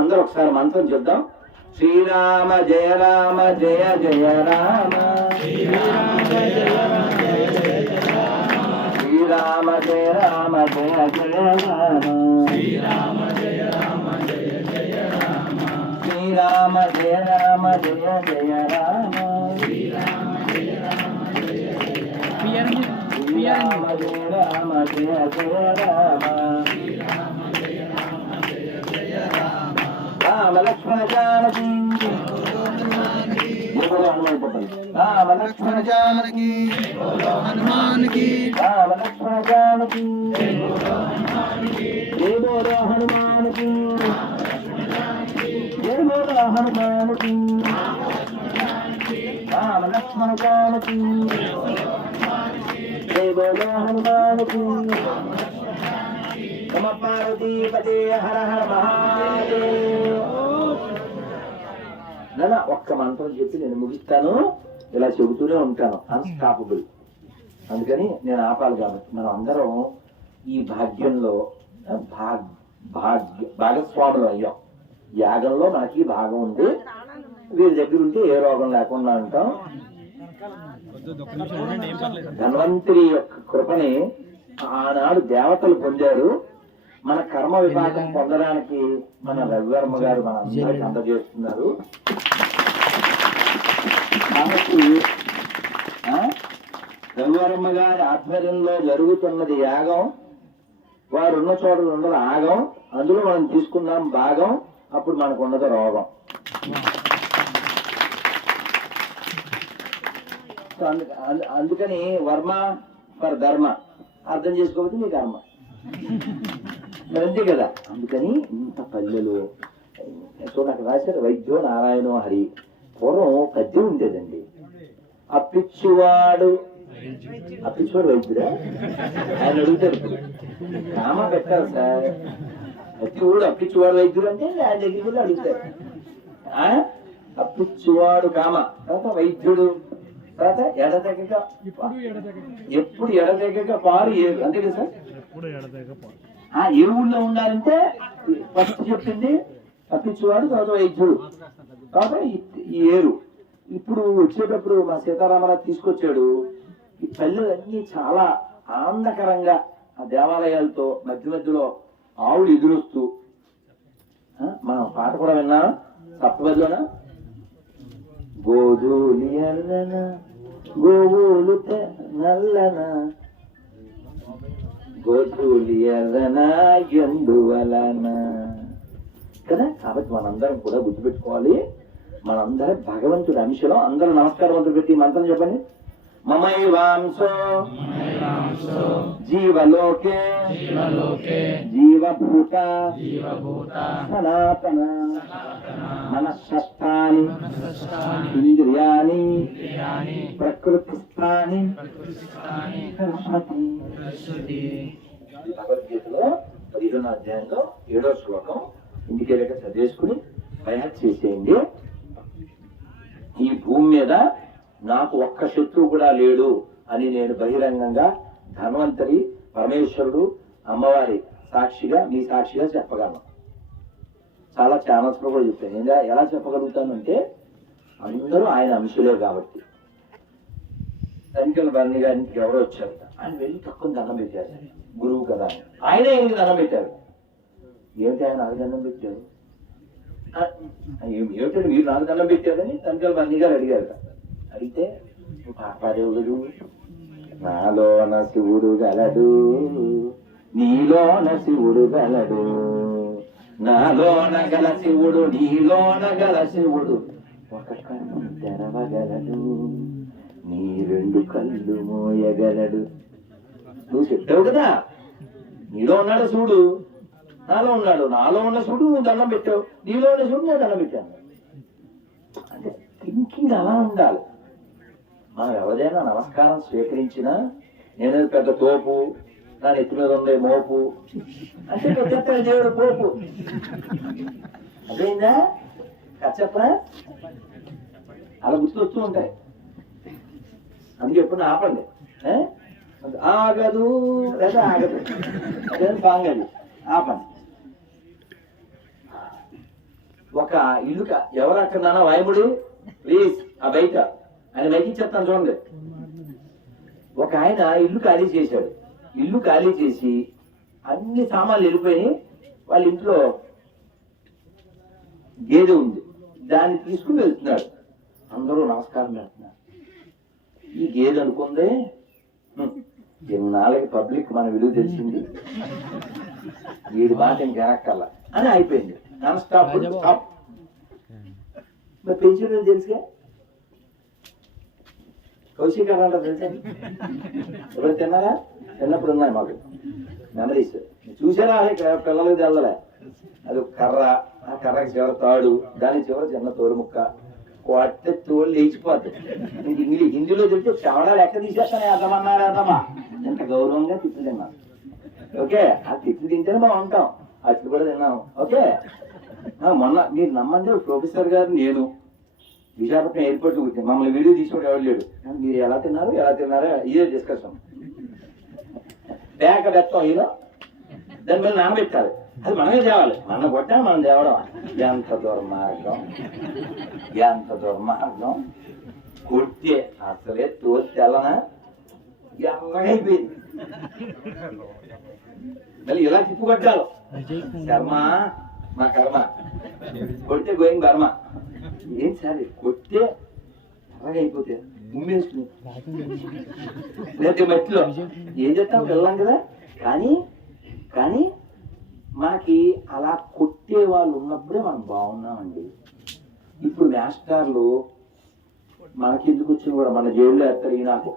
అందరూ ఒకసారి మంత్రం చెప్దాం. శ్రీరామ జయ రామ జయ జయ రామ, శ్రీరామ జయ రామ జయ రామ జయ జయ రామ, శ్రీరామ జయ రామ జయ జయ రామ, శ్రీరామ జయ రామ జయ జయ రామ, శ్రీరామ జయ రామ జయ జయ రామ, శ్రీరామ జయ రామ జయ జయ రామ, శ్రీరామ జయ రామ జయ జయ రామ. రామ లక్ష్మణ జానకి, రామ లక్ష్మణ జానకి, హనుమాన్ కి, రామ లక్ష్మణ జానకి, జయ బోలో హనుమాన్ కి, జయ బోలో హనుమాన్ కి, రామ లక్ష్మణ జానకి, జయ బోలో హనుమాన్ కి. నమ పార్వతీ పదే హర హర మహాదేవ్. నాన్న ఒక్క మంత్రం చెప్పి నేను ముగిస్తాను, ఇలా చెబుతూనే ఉంటాను, అన్స్టాపబుల్. అందుకని నేను ఆపాలి. కాబట్టి మనం అందరం ఈ భాగ్యంలో భాగస్వాములు అయ్యాం. యాగంలో మనకి భాగం ఉంది. వీరి దగ్గర ఉంటే ఏ రోగం లేకుండా ఉంటాం. ధన్వంతరి యొక్క కృపని ఆనాడు దేవతలు పొందారు. మన కర్మ విభాగం పొందడానికి మన రవివర్మ గారు మన అందరికి అందజేస్తున్నారు. కాబట్టి రవివర్మ గారి ఆధ్వర్యంలో జరుగుతున్నది యాగం. వారు ఉన్న చోట ఉన్నది ఆగం. అందులో మనం తీసుకున్నాం భాగం. అప్పుడు మనకు ఉన్నది రోగం. అందుకని వర్మ ఫర్ ధర్మ అర్థం చేసుకోవచ్చు నీ కర్మ. మరి అంతే కదా. అందుకని ఇంత పల్లెలు నాకు రాశారు వైద్యో నారాయణో హరి. పూర్వం పద్యం ఉండేదండి. అప్పిచ్చివాడు వైద్యురా ఆయన అడుగుతారు. కామ పెట్టారు సార్. అప్పిచ్చివాడు వైద్యుడు అంటే ఆయన దగ్గరికి కూడా అడుగుతారు. అప్పిచ్చివాడు కామ, తర్వాత వైద్యుడు, తర్వాత ఎప్పుడు ఎడతెగక పారు ఏరు. అంతే కదా సార్. ఎరువుల్లో ఉండాలంటే ఫస్ట్ చెప్పింది తప్పించేవాడు, తర్వాత వైద్యుడు, తర్వాత ఈ ఏరు. ఇప్పుడు వచ్చేటప్పుడు మా సీతారామరాజు తీసుకొచ్చాడు. ఈ పల్లెలన్నీ చాలా ఆనందకరంగా ఆ దేవాలయాలతో మధ్య మధ్యలో ఆవులు ఎదురొస్తూ, మనం పాట కూడా విన్నా తప్పవద్దునా. గోధూలి ఎర్రన గోవులు నల్లన, గోధూలి ఎర్రన ఎందువలన కదా. కాబట్టి మనందరం కూడా గుర్తుపెట్టుకోవాలి. మనందరం భగవంతుడి అంశలో. అందరూ నమస్కారం పెట్టి మంత్రం చెప్పండి. మమైవాంశో జీవలోకే జీవభూత సనాతన మనఃషష్టాని ఇంద్రియాణి ప్రకృతిస్థాని. భగవద్గీతలో 15వ అధ్యాయంలో 7వ శ్లోకం ఇంటికి చదివేసుకుని ప్రయాణం చేసేయండి. ఈ భూమి మీద నాకు ఒక్క శత్రువు కూడా లేడు అని నేను బహిరంగంగా ధన్వంతరి పరమేశ్వరుడు అమ్మవారి సాక్షిగా మీ సాక్షిగా చెప్పగలను. చాలా ఛానల్స్ లో కూడా చెప్తాను. ఎలా చెప్పగలుగుతానంటే అందరూ ఆయన అంశులే కాబట్టి. సంఖ్యల బర్ణి గారికి ఎవరో వచ్చారు. ఆయన వెళ్ళి తక్కువ దండం పెట్టారు. గురువు కదా ఆయనే ఎందుకు దండం పెట్టారు. ఏమిటి ఆయన నాకు దండం పెట్టారు, ఏమిటంటే మీరు నాకు దండం పెట్టారని సంఖ్యల బర్ణి గారు అడిగారు. అయితే పాపాదేవుడు నాలోన శివుడు గలడు, నీలోన శివుడు గలడు, నాలోన గల శివుడు నీలోన గల శివుడు ఒక కన్ను తెరవగలడు, నీ రెండు కళ్ళు మోయగలడు. నువ్వు చెప్పావు కదా, నీలో ఉన్నాడు శివుడు, నాలో ఉన్నాడు. నాలో ఉన్న శివుడు నువ్వు దండం పెట్టావు, నీలో ఉన్న శివుడు నేను దండం పెట్టాను. అంటే థింకింగ్ అలా ఉండాలి. మనం ఎవరైనా నమస్కారం స్వీకరించినా నేను పెద్ద తోపు, నా నెత్తి మీద ఉండే మోపు అంటే చెప్పాను దేవుడు పోపు. అదేందా కచ్చప్ప అలా గుర్తొస్తూ ఉంటాయి. అందుకే ఎప్పుడు ఆపండి, ఆగదు లేదా ఆగదు, అదే బాగదు, ఆపండి. ఒక ఇల్లు ఎవరు అక్కడ నాన్న వాయుముడి ప్లీజ్ ఆ బయట ఆయన బయట చెప్తాను చూడండి. ఒక ఆయన ఇల్లు ఖాళీ చేశాడు. ఇల్లు ఖాళీ చేసి అన్ని సామాన్లు వెళ్ళిపోయి వాళ్ళ ఇంట్లో గేదె ఉంది, దాన్ని తీసుకుని వెళ్తున్నాడు. అందరూ నమస్కారం పెడుతున్నారు. ఈ గేదె అనుకుందే ఎన్నాళ్ళకి పబ్లిక్ మన విలువ తెలిసింది, వీడి మాట ఇంకెనక్కల్లా అని అయిపోయింది. Non stop stop. మరి పెంచుడు తెలుసుగా, కౌశికాలంటే తెలుసా? ఎవరు తిన్నారా? చిన్నప్పుడు ఉన్నాయి మాకు మెమరీస్. చూసారా? అదే పిల్లలకి తెల్లలే, అది కర్ర, ఆ కర్రకి చివర తాడు, దాని చివర చిన్న తోలు ముక్క, కొట్టే తోలు లేచిపోతుంది. హిందీలో చెప్తే చవడాలు ఎక్కడ తీసేస్తానే అర్థమన్నారా? అర్థమా? ఎంత గౌరవంగా తిట్లు తిన్నాను. ఓకే, ఆ తిట్లు తింటేనే బాగుంటాం, అట్లు కూడా తిన్నాము. ఓకే, మొన్న మీరు నమ్మండి, ప్రొఫెసర్ గారు నేను విశాఖపట్నం ఎయిర్పోర్ట్ కూర్చొని మమ్మల్ని వీడియో తీసుకోవడం ఎవరు లేడు. మీరు ఎలా తిన్నారో ఇదే డిస్కషన్. బ్యాగ్ పెట్టాం హీరో, దాని మీద నానబెట్టాలి, అది మనమే తేవాలి. మనం కొట్టా మనం తేవడం. ఎంత దుర్మార్గం, ఎంత దుర్మార్గం. కొట్టే అసలే తోసి తెల్లనా ఎర్రగైపోయింది. మళ్ళీ ఇలా తిప్పు కొట్టాలి. కర్మ మా కర్మ, కొడితే గోయింగ్ కర్మ. ఏం సార్ కొట్టే ఎర్రగైపోతే ఉమ్మేసుకుని లేకపోతే మట్టిలో ఏం చేస్తాం వెళ్ళాం కదా. కానీ మనకి అలా కొట్టే వాళ్ళు ఉన్నప్పుడే మనం బాగున్నామండి. ఇప్పుడు మాస్టర్లు మనకి ఎందుకు వచ్చిన కూడా మన జైల్లో ఎత్తారు. నాకు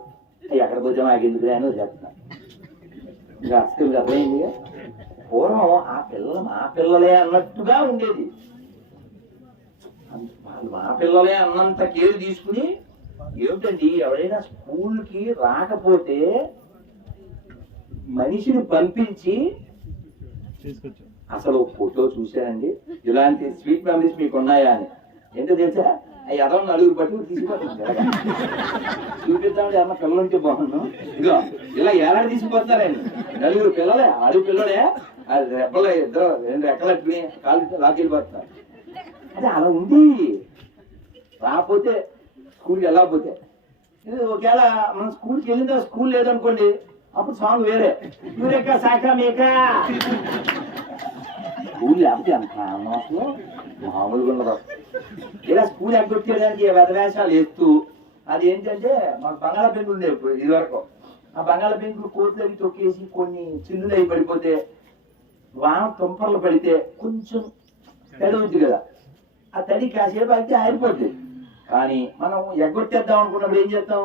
ఎక్కడికి వచ్చా నాకు ఎందుకు అని చేస్తున్నా. ఇంకా అసలు అర్థమైంది. పూర్వం ఆ పిల్లలే అన్నట్టుగా ఉండేది. మా పిల్లలే అన్నంత కేర్ తీసుకుని ఏమిటండి, ఎవరైనా స్కూల్కి రాకపోతే మనిషిని పంపించి అసలు ఫోటో చూశానండి. ఇలాంటి స్వీట్ మెమరీస్ మీకు ఉన్నాయా అని. ఏంటో తెలుసా, ఎదవ నలుగురు పట్టుకు తీసుకుపోతుంది. చూపిద్దామంటే అన్న పిల్లలుంటే బాగున్నాం. ఇదిగో ఇలా ఏడాది తీసుకుపోతున్నారండి. నలుగురు పిల్లలే, ఆడు పిల్లలే, రెప్పలు ఇద్దరు రెండు రెక్కలట్టుకుని కాలు లాకెళ్ళిపోతున్నారు. అదే అలా ఉంది. రాకపోతే స్కూల్కి వెళ్ళకపోతే, ఒకవేళ మనం స్కూల్కి వెళ్ళిందా స్కూల్ లేదనుకోండి, అప్పుడు సాంగ్ వేరే, యూరేకా శాఖ మేక. స్కూల్ లేకపోతే అంత అసలు మామూలుగా ఉండదు. ఇలా స్కూల్ ఎగ్గొట్టేయడానికి వెధవేషాలు ఎత్తూ, అది ఏంటంటే మాకు బంగాళాపెంకులు ఉండేవి ఇప్పుడు ఇది వరకు. ఆ బంగాళాపెంకులు కోట్లు అవి తొక్కేసి కొన్ని చిల్లులు అవి పడిపోతే, వాన తుంపర్లు పడితే కొంచెం తడి ఉంది కదా, ఆ తడి కాసేపు అయితే ఆరిపోతుంది. కానీ మనం ఎగ్గొట్టేద్దాం అనుకున్నప్పుడు ఏం చేస్తాం,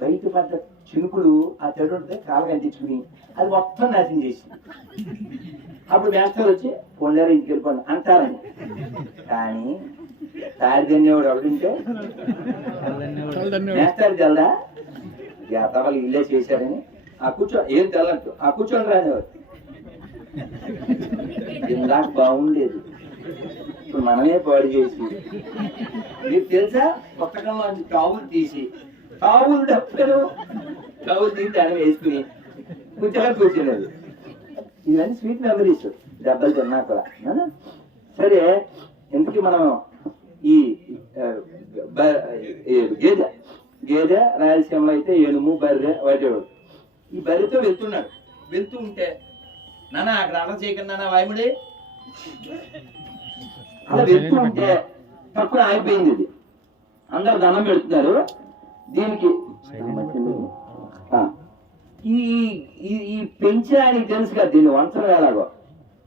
బయట పడ్డ చినుకులు ఆ తడి ఉంటే కాలు కంటించుకుని అది మొత్తం నాశనం చేసి, అప్పుడు మేస్టర్ వచ్చి పొందారు ఇంటికి వెళ్ళిపోండి అంటారని. కానీ తాడి తినేవాడు ఎవడుంటే మేస్టర్ తెల్దా వాళ్ళు ఇల్లే చేశారని ఆ ఏం తెల్లంటూ ఆ కూర్చొని రానివాడు. ఇందాక బాగుండేది, ఇప్పుడు మనమే పాడు చేసి. మీకు తెలుసా, పుస్తకంలో టావులు తీసి టావులు డబ్బులు టావులు తీసి దాన్ని వేసుకుని కూర్చునేది. ఇవన్నీ స్వీట్ మెమరీస్, దెబ్బలు తిన్నా కూడా. సరే, ఎందుకు మనం ఈ గేదె రాయలసీమలో అయితే ఏనుము బర్రె వాటేవాడు. ఈ బర్రెతో వెళ్తూ ఉంటే నాన్న అక్కడ అర్థం చేయకండి నాన్న వాయుముడి అలా వెళ్తూ ఉంటే తక్కువ ఆగిపోయింది. ఇది అందరు దండం పెడుతున్నారు దీనికి. ఈ పెంచడానికి తెలుసు కదా, దీన్ని వంచడం ఎలాగో.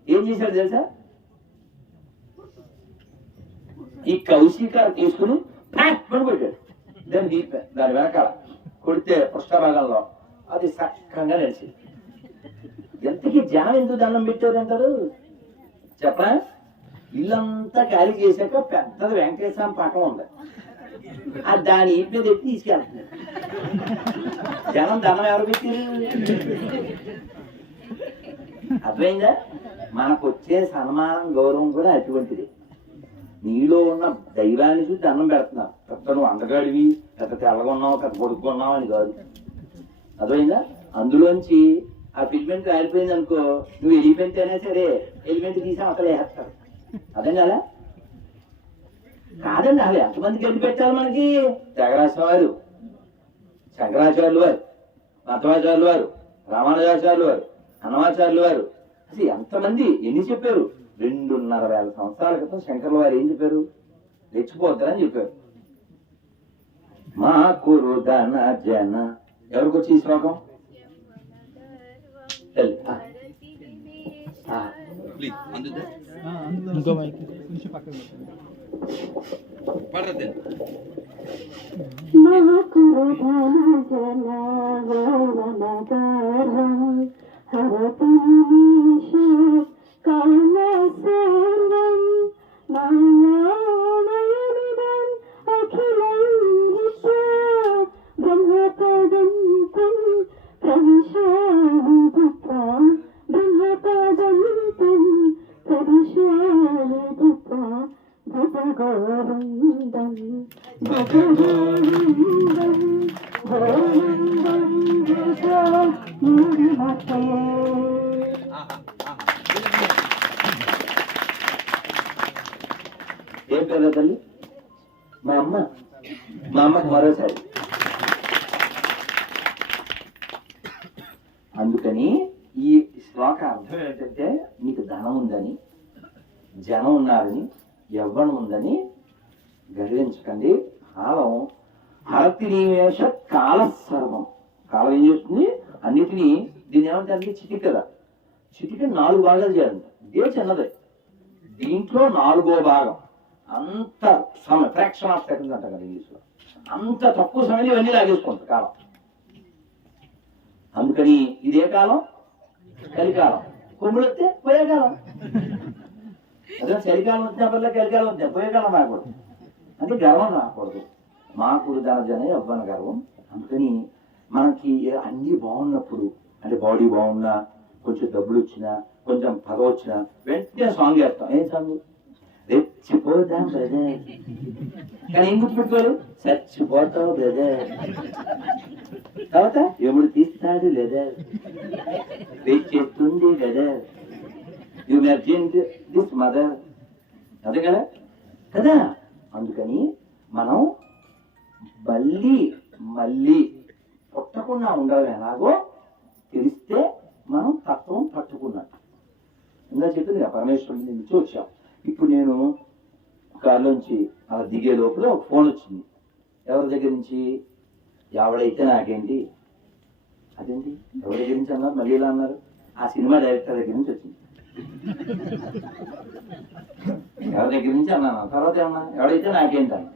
ఏం చేశాడు తెలుసా, ఈ కౌశిక తీసుకుని కొట్టాడు. దాన్ని దీపా, దాని వెనకాల కొడితే పృష్ఠభాగంలో అది సక్కంగా నడిచింది. ఎంతకీ జనం ఎందుకు దండం పెట్టారు అంటారు చెప్పరా? ఇల్లంతా ఖాళీ చేశాక పెద్దది వెంకటేశ్వర పటం ఉంది, అది దాని ఇంటి మీద ఎత్తి తీసుకెళ్తున్నారు. జనం దండం ఎవరు పెట్టారు? అర్థమైందా? మనకు వచ్చే సన్మానం గౌరవం కూడా అటువంటిది. నీలో ఉన్న దైవాన్ని చూసి దండం పెడుతున్నారు. పెద్ద నువ్వు అందగాడివి, పెద్ద తెల్లగొన్నావు, పెద్ద పొడుక్కున్నావు అని కాదు. అర్థమైందా? అందులోంచి ఆ ఫిల్మెంట్ రాలిపోయింది అనుకో, నువ్వు ఎలిమెంట్ అయినా సరే ఎలిమెంట్ తీసి అసలు వేస్తారు. అర్థం కదా? కాదండి, అసలు ఎంతమంది గడ్డి పెట్టాలి మనకి? త్యాగరాజ వారు, శంకరాచార్యులు వారు, మధ్వాచార్యులు వారు, రామానుజాచార్యులు వారు, అన్నమాచార్యులు వారు, అసలు ఎంతమంది ఎన్ని చెప్పారు? 2,500 సంవత్సరాల క్రితం శంకర్ల వారు ఏం చెప్పారు? రెచ్చిపోతారని చెప్పారు. మా కురుదన జన, ఎవరికి వచ్చి ఈ శ్లోకం? ఏం పేరు తల్లి? మా అమ్మకి మరోసారి. అందుకని ఈ శ్లోక అర్థం ఏంటంటే, నీకు ధనం ఉందని, జనం ఉన్నారని, యవ్వనం ఉందని గర్వించకండి. కాలం హరతి నివేశ కాల సర్వం. కాలం ఏం చేస్తుంది? అన్నిటినీ దీని ఏమంటే చిటిక కదా, చిటిక 4 భాగాలు చేయాలంట. ఇదే చిన్నదే, దీంట్లో 4వ భాగం అంత సమయం, ఫ్రాక్షన్ ఆఫ్ సెకండ్ అంట కదా ఇంగ్లీష్లో, అంత తక్కువ సమయంలో ఇవన్నీ లాగేసుకుంటారు కాలం. అందుకని ఇదే కాలం కలికాలం, కొమ్ములు వస్తే పోయే కాలం. అదే చలికాలం వచ్చిన వల్ల కలికాలం వచ్చినా పోయే కాలం రాకూడదు, అంటే గర్వం రాకూడదు. మా కురుదన జన యవ్వన గర్వం. అందుకని మనకి అన్ని బాగున్నప్పుడు, అంటే బాడీ బాగున్నా, కొంచెం డబ్బులు వచ్చినా, కొంచెం పదవి వచ్చినా వెంటనే సాంగ్ వేస్తాం. ఏం సాంగ్? రెచ్చిపోతాం బ్రదర్. కానీ ఏం గుర్తుపెట్టుకోరు? చచ్చిపోతావు బ్రదర్. తర్వాత ఎముడు తీస్తాడు బ్రదర్, వెయిట్ చేస్తుంది బ్రదర్, యు మెర్జెంట్ దిస్ మదర్. అదే కదా కదా. అందుకని మనం మళ్ళీ పుట్టకుండా ఉండడం ఎలాగో తెలిస్తే మనం తత్వం పట్టుకున్నట్టు. ఇంకా చెప్పింది కదా, పరమేశ్వరుని నుంచి వచ్చాం. ఇప్పుడు నేను కారులోంచి అలా దిగే లోపల ఒక ఫోన్ వచ్చింది. ఎవరి దగ్గర నుంచి? ఎవడైతే నాకేంటి. అదేంటి ఎవరి దగ్గర నుంచి అన్నారు? మళ్ళీ ఇలా అన్నారు. ఆ సినిమా డైరెక్టర్ దగ్గర నుంచి వచ్చింది. ఎవరి దగ్గర నుంచి అన్నాను. తర్వాత ఏమన్నా ఎవడైతే నాకేంటి అన్నా.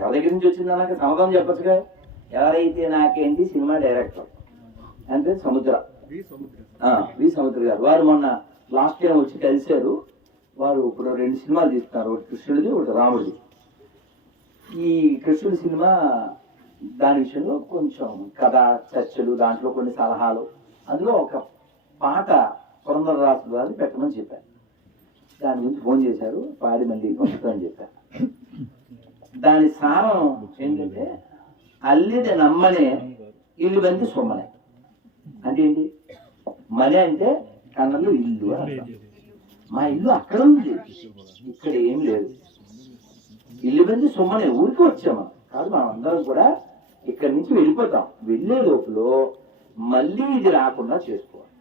ఎవరి దగ్గర నుంచి వచ్చింది అన్నాక సమాధానం చెప్పచ్చుగా. ఎవరైతే నాకేంటి సినిమా డైరెక్టర్ అంటే సముద్ర, వి సముద్ర గారు. వారు మొన్న లాస్ట్ టైం వచ్చి కలిశారు. వారు ఇప్పుడు 2 సినిమాలు తీస్తున్నారు, ఒకటి కృష్ణుడిది, ఒకటి రాముడిది. ఈ కృష్ణుడి సినిమా దాని విషయంలో కొంచెం కథ చర్చలు, దాంట్లో కొన్ని సలహాలు, అందులో ఒక పాట పురంధరదాసు గారు పెట్టమని చెప్పారు. దాని గురించి ఫోన్ చేశారు, పాడి మళ్ళీ పంపుతామని చెప్పారు. దాని సారం ఏంటంటే, అల్లిది నమ్మనే ఇల్లు బంది సొమ్మనే. అంటే ఏంటి? మనే అంటే కన్నలు ఇల్లు అని అర్థం. మా ఇల్లు అక్కడ ఉంది, ఇక్కడ ఏం లేదు. ఇల్లు బంది సొమ్మనే, ఊరికి వచ్చాము కాదు. మనం అందరం కూడా ఇక్కడి నుంచి వెళ్ళిపోతాం. వెళ్ళే లోపల మళ్ళీ ఇది రాకుండా చేసుకోవాలి.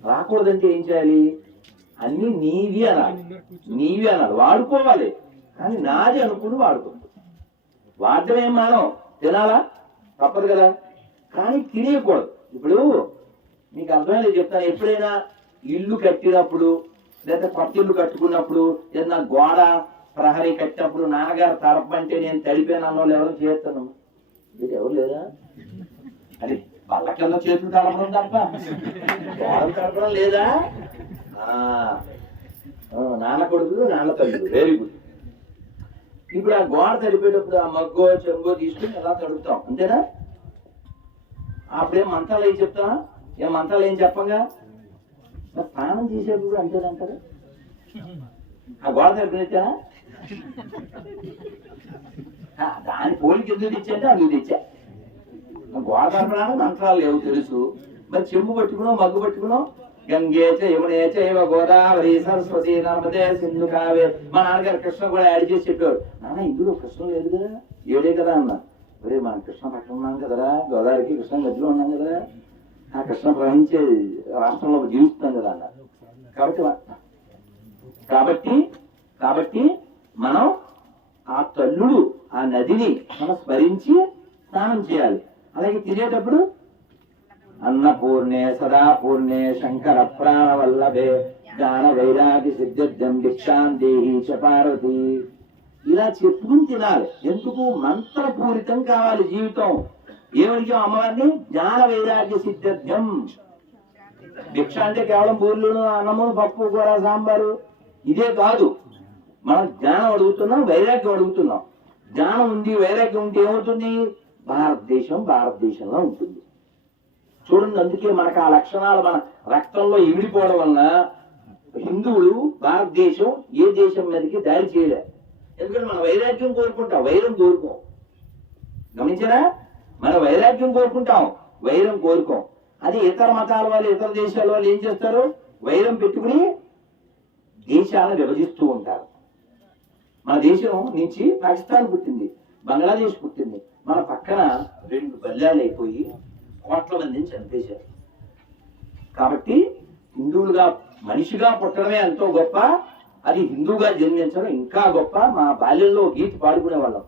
రాకూడదంటే ఏం చేయాలి? అన్ని నీవి అనాలి, నీవి అనాలి, వాడుకోవాలి. కానీ నాది అనుకుని వాడుకోండి. వాడటమే మనం తినాలా, తప్పదు కదా. కానీ తినేయకూడదు. ఇప్పుడు మీకు అర్థమైంది చెప్తాను. ఎప్పుడైనా ఇల్లు కట్టినప్పుడు, లేదా కొత్త ఇల్లు కట్టుకున్నప్పుడు, ఏదైనా గోడ ప్రహరీ కట్టినప్పుడు నాన్నగారు తడపంటే నేను తడిపోయాను అన్న వాళ్ళు ఎవరు చేస్తాను? ఇది ఎవరు లేదా? అది వాళ్ళ కింద చేతులు తడపడం తప్ప గోడలు తడపడం లేదా? నాన్న కొడుకులు నాన్న తల్లులు, వెరీ గుడ్. ఇప్పుడు ఆ గోడ తడిపేటప్పుడు ఆ మగ్గో చెంగో తీసుకుని ఎలా తడుపుతాం, అంతేనా? అప్పుడేం మంత్రాలు ఏం చెప్తామా? ఏం మంత్రాలు ఏం చెప్పంగా స్నానం చేసేప్పుడు అంతేనంటారు. ఆ గోడ తడిపినట్టేనా? దాని పోలికి ఎందుకు తెచ్చంటే అందుకు తెచ్చా. గోడ తడపడానికి మంత్రాలు లేవు తెలుసు. మరి చెంబు పట్టుకున్నావు, మగ్గు పట్టుకున్నావు, గంగే చ యమునే చైవ గోదావరి సరస్వతి నర్మదే సింధు కావేరి. మా నాన్నగారు కృష్ణ కూడా యాడ్ చేసి చెప్పారు. నాన్న ఇందులో కృష్ణ లేదు కదా, ఏడే కదా అన్న. ఒరే మనం కృష్ణ పక్కన ఉన్నాం కదరా, గోదావరికి కృష్ణ మధ్యలో ఉన్నాం కదా, ఆ కృష్ణ ప్రవహించే రాష్ట్రంలో జీవిస్తున్నాం కదా అన్న. కాబట్టి కాబట్టి మనం ఆ తల్లుడు ఆ నదిని మనం స్మరించి స్నానం చేయాలి. అలాగే తినేటప్పుడు అన్నపూర్ణే సదాపూర్ణే శంకర ప్రాణవల్లభే జ్ఞాన వైరాగి సిద్ధ్యం భిక్షాందేహి చ పార్వతి, ఇలా చెప్పుకుని తినాలి. ఎందుకు? మంత్రపూరితం కావాలి జీవితం. ఏమడిగాం అమ్మవారిని? జ్ఞాన వైరాగ్య సిద్ధ్యం. భిక్ష అంటే కేవలం బూర్లు, అన్నము, పప్పు, కూర, సాంబారు ఇదే కాదు. మనం జ్ఞానం అడుగుతున్నాం, వైరాగ్యం అడుగుతున్నాం. జ్ఞానం ఉంది, వైరాగ్యం ఉంటే ఏమవుతుంది? భారతదేశంలో ఉంటుంది. చూడండి, అందుకే మనకు ఆ లక్షణాలు మన రక్తంలో ఇమిడిపోవడం వలన హిందువులు భారతదేశం ఏ దేశం మీదకి దాడి చేయలే. ఎందుకంటే మన వైరాగ్యం కోరుకుంటాం, వైరం కోరుకోం. గమనించరా? మన వైరాగ్యం కోరుకుంటాం, వైరం కోరుకోం. అది ఇతర మతాల వాళ్ళు, ఇతర దేశాల వాళ్ళు ఏం చేస్తారు? వైరం పెట్టుకుని దేశాలను విభజిస్తూ ఉంటారు. మన దేశం నుంచి పాకిస్తాన్ పుట్టింది, బంగ్లాదేశ్ పుట్టింది. మన పక్కన 2 బల్యాలు అయిపోయి కోట్ల మందిని చంపేశారు. కాబట్టి హిందువులుగా మనిషిగా పుట్టడమే ఎంతో గొప్ప, అది హిందువుగా జన్మించడం ఇంకా గొప్ప. మా బాల్యంలో గీత పాడుకునే వాళ్ళం.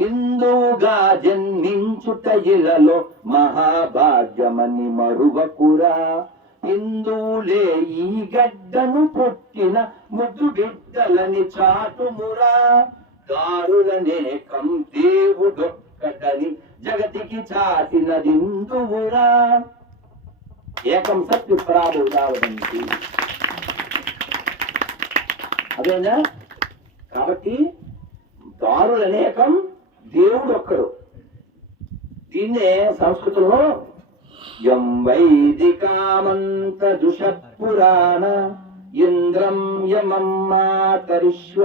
హిందువుగా జన్మించుట ఇలలో మహాభాగ్యమని మరువకురా, హిందువులే ఈ గడ్డను పుట్టిన ముద్దు బిడ్డలని చాటుమురా, దారులనేకం దేవుడొక్కటని జగతికి చాటినది హిందువురా, ఏకం సత్ విప్రాబోధావదంతి. అదేనా? కాబట్టి దారులనేకం, దేవుడు ఒక్కడు. దీన్నే సంస్కృతంలో యం వైదికామంత దుషత్పురాణ ఇంద్రం యమం మాతరిశ్వానమాహు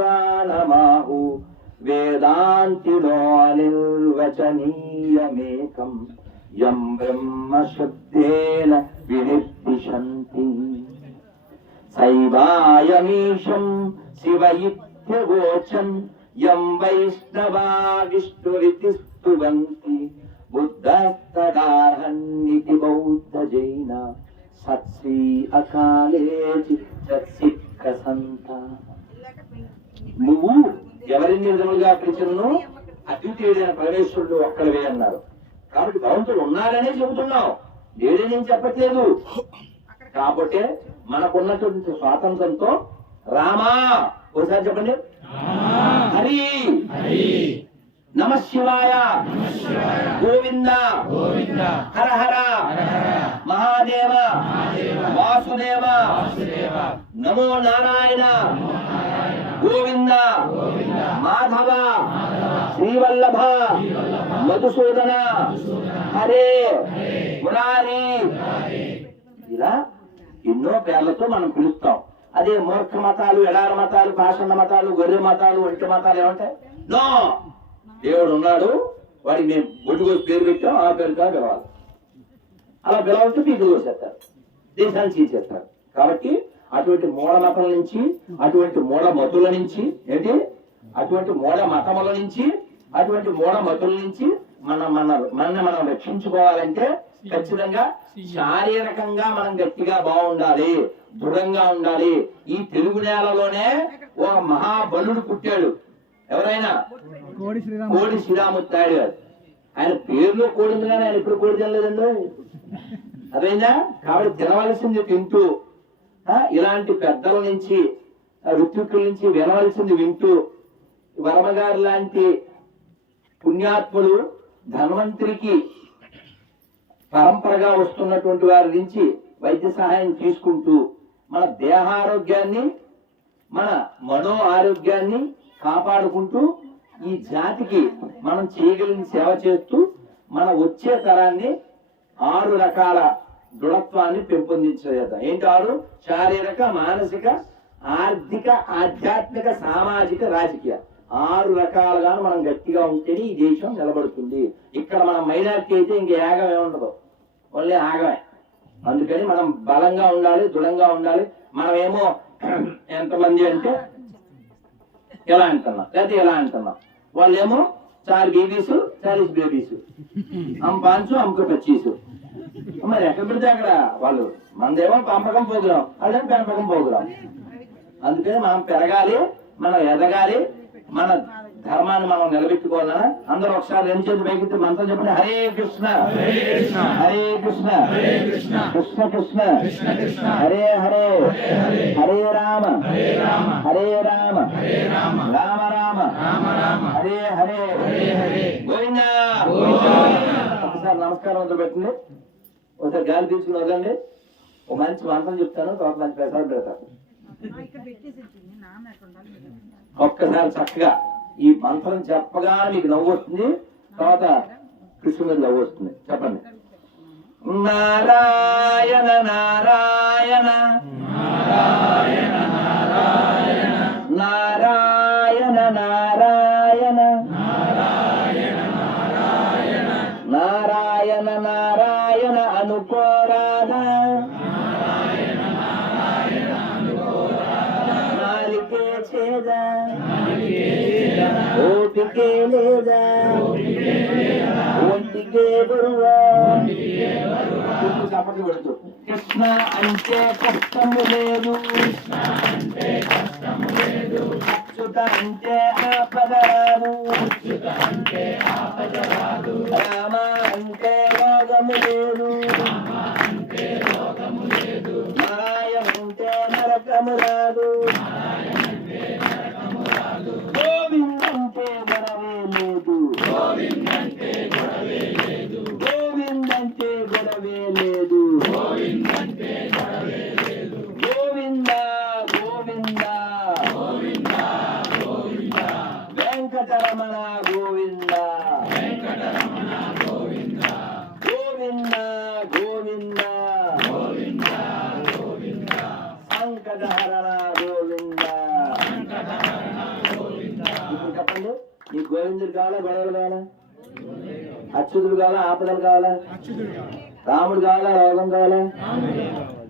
వేదాంతినో అనిర్వచనీయమేకం యం బ్రహ్మ శబ్దేన వినిర్దిశంతి సైవాయమీశం శివ ఇత్యవోచన్ యం వైష్ణవా విష్ణురితి స్తువంతి బుద్ధస్తదార్హన్నితి బౌద్ధ జైన సత్శ్రీ అకాలేచి సత్సిక్క సంత. నువ్వు ఎవరిని విధములుగా పిలిచినను అద్వితీయుడైన పరమేశ్వరుడు ఒక్కడవే అన్నారు. కాబట్టి భగవంతుడు ఉన్నారనే చెబుతున్నావు, లేడని చెప్పట్లేదు. కాబట్టి మనకున్నటువంటి స్వాతంత్రంతో రామా, ఒకసారి చెప్పండి, హరి నమ శివాయ, గోవింద హర హర మహాదేవ వాసుదేవ నమో నారాయణ గోవింద మాధవ శ్రీవల్లభ మధుసూదన హరే మురారి, ఇలా ఎన్నో పేర్లతో మనం పిలుస్తాం. అదే మూర్ఖ మతాలు, ఎడార మతాలు, పాషండ మతాలు, గొర్రె మతాలు, ఒంటి మతాలు ఏమంటాయి? నో, దేవుడు ఉన్నాడు, వాడికి మేము బొడ్డు కోసి పేరు పెట్టాం, ఆ పేరుగా పిలవాలి. అలా పిలవస్తే పీకులు కోసేస్తారు, దేశాన్ని చీల్చేస్తారు. కాబట్టి అటువంటి మూఢ మతం నుంచి, అటువంటి మూఢ మతుల నుంచి, ఏంటి అటువంటి మూఢ మతముల నుంచి, అటువంటి మూఢ మతుల నుంచి మనం రక్షించుకోవాలంటే ఖచ్చితంగా శారీరకంగా మనం గట్టిగా బాగుండాలి, దృఢంగా ఉండాలి. ఈ తెలుగు నేలలోనే ఒక మహాబలుడు పుట్టాడు. ఎవరైనా? కోడి శ్రీరాముత్తాడు గారు. ఆయన పేరులో కోడి ఉంది కానీ ఆయన ఇప్పుడు కోడి తినలేదండి. అదేనా? కాబట్టి తినవలసింది తింటూ, ఇలాంటి పెద్దల నుంచి, ఋత్వికుల నుంచి వినవలసింది వింటూ, వర్మగారు లాంటి పుణ్యాత్ములు ధన్వంతరికి పరంపరగా వస్తున్నటువంటి వారి నుంచి వైద్య సహాయం తీసుకుంటూ మన దేహారోగ్యాన్ని మన మనో ఆరోగ్యాన్ని కాపాడుకుంటూ ఈ జాతికి మనం చేయగలిగిన సేవ చేస్తూ మన వచ్చే తరాన్ని 6 రకాల దృఢత్వాన్ని పెంపొందించేద్దాం. ఏంటి 6? శారీరక, మానసిక, ఆర్థిక, ఆధ్యాత్మిక, సామాజిక, రాజకీయ 6 రకాలుగా మనం గట్టిగా ఉంటేనే ఈ దేశం నిలబడుతుంది. ఇక్కడ మనం మైనారిటీ అయితే ఇంక యాగమే ఉండదు, ఓన్లీ ఆగమే. అందుకని మనం బలంగా ఉండాలి, దృఢంగా ఉండాలి. మనమేమో ఎంతమంది అంటే ఎలా అంటున్నాం, లేకపోతే ఎలా అంటున్నాం. వాళ్ళేమో 4 బేబీసు 40 బేబీసు, हम 500 हमको 25. మరి ఎక్కడ పెడితే అక్కడ వాళ్ళు. మనదేమో పంపకం పోగురాం, అదే పెంపకం పోగురాం. అందుకని మనం పెరగాలి, మనం ఎదగాలి, మన ధర్మాన్ని మనం నిలబెట్టుకోవాలన్నా అందరూ ఒకసారి 2 చేతులు పైకి మంత్రం చెప్పండి. హరే కృష్ణ హరే కృష్ణ కృష్ణ కృష్ణ హరే హరే హరే రామ హరే రామ రామ రామ హరే హరే గోవిందా. ఒకసారి నమస్కారం వదిలిపెట్టండి, ఒకసారి గాలి పీల్చుకుని వదలండి. ఒక మంచి మంత్రం చెప్తాను, తర్వాత మంచి ప్రసాదం పెడతాను. ఒక్కసారి చక్కగా ఈ మంత్రం చెప్పగానే మీకు నవ్వు వస్తుంది, తర్వాత కృష్ణుడి నవ్వు వస్తుంది. చెప్పండి. నారాయణ నారాయణ నారాయణ నారాయణ నారాయణ నారాయణ నారాయణ నారాయణ అనుకోరాదా నాలికే చేదా ఓపికే లేదా ఒంటికే బరువా చప్పట్లు పెడుతూ కృష్ణ అంటే కష్టము లేదు, అచ్యుత అంటే ఆపద రాదు, రామ అంటే రోగము లేదు, నారాయణ అంటే నరకము రాదు, గోవింద అంటే గొడవే లేదు, గోవింద అంటే గొడవే లేదు, గోవింద గోవింద వెంకటరమణ గోవింద గోవింద గోవింద సంకటహరణ గోవింద. ఇప్పుడు చెప్పండి, ఈ గోవిందుడు కావాలా గొడవలు కావాలా? అచ్యుతుడు కావాలా ఆపదలు కావాలా? రాముడు కావాలా రోగం కావాలా?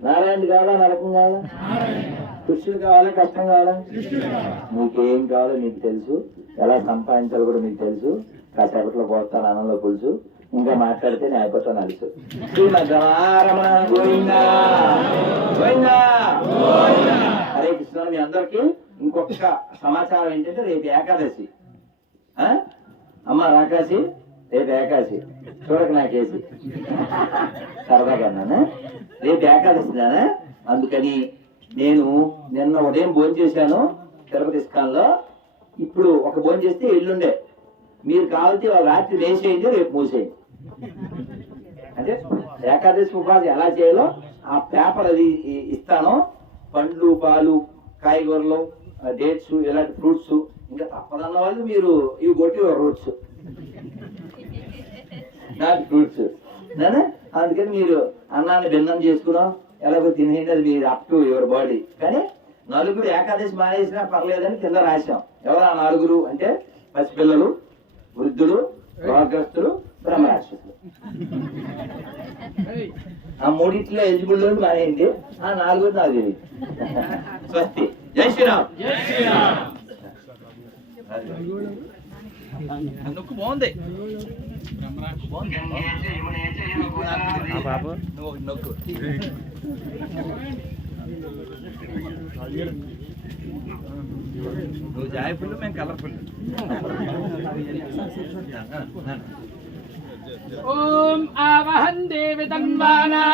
నారాయణుడు కావాలా నరకం కావాలా? కృష్ణుడు కావాలా కష్టం కావాలా? నీకేం కావాలో నీకు తెలుసు, ఎలా సంపాదించాలో కూడా మీకు తెలుసు. కాసేపట్లో పోతాను ఆనందంలో పులుసు, ఇంకా మాట్లాడితే నేను అయిపోతాను అలుసు. శ్రీమద్రమణ గోవిందా గోవిందా. హరే కృష్ణ. మీ అందరికి ఇంకొక సమాచారం ఏంటంటే రేపు ఏకాదశి. అమ్మ రాకాశి రేపు ఏకాదశి, చూడక నాకేసి సరదాగా అన్నాను. రేపు ఏకాదశి నానా, అందుకని నేను నిన్న ఉదయం భోజనం చేశాను తిరుపతి ఇస్కాన్లో. ఇప్పుడు ఒక భోజనం చేస్తే ఎల్లుండే. మీరు కావాలంటే వాళ్ళు రాత్రి వేసేయండి, రేపు మూసేయండి. అంటే ఏకాదశి ఉపాధి ఎలా చేయాలో ఆ పేపర్ అది ఇస్తాను. పండ్లు పాలు కాయగూరలు డేట్స్ ఇలాంటి ఫ్రూట్స్, ఇంకా తప్పదన్న వాళ్ళు మీరు ఇవి కొట్టి రూట్స్ నాకు ఫ్రూట్స్ నానా. అందుకని మీరు అన్నాన్ని భిన్నం చేసుకున్నాం, ఎలాగో తినేది, అది మీరు అప్ టు యువర్ బాడీ. కానీ నలుగురు ఏకాదశి మానేసినా పర్లేదని కింద రాశాం. ఎవరు ఆ నలుగురు అంటే పసిపిల్లలు, వృద్ధులు, రోగగ్రస్తులు, బ్రహ్మరాక్షసులు. ఆ మూడింటిలో ఎలిజిబుల్ మానేయండి, ఆ 4 నాకు తెలియదు. స్వస్తి. జై శ్రీరామ్. నొక్కు బాగుంది, నువ్వు నొక్కు. నువ్వు జాయ్ఫుల్, మేము కలర్ఫుల్. ఓం ఆవహం దేవి తన్వానా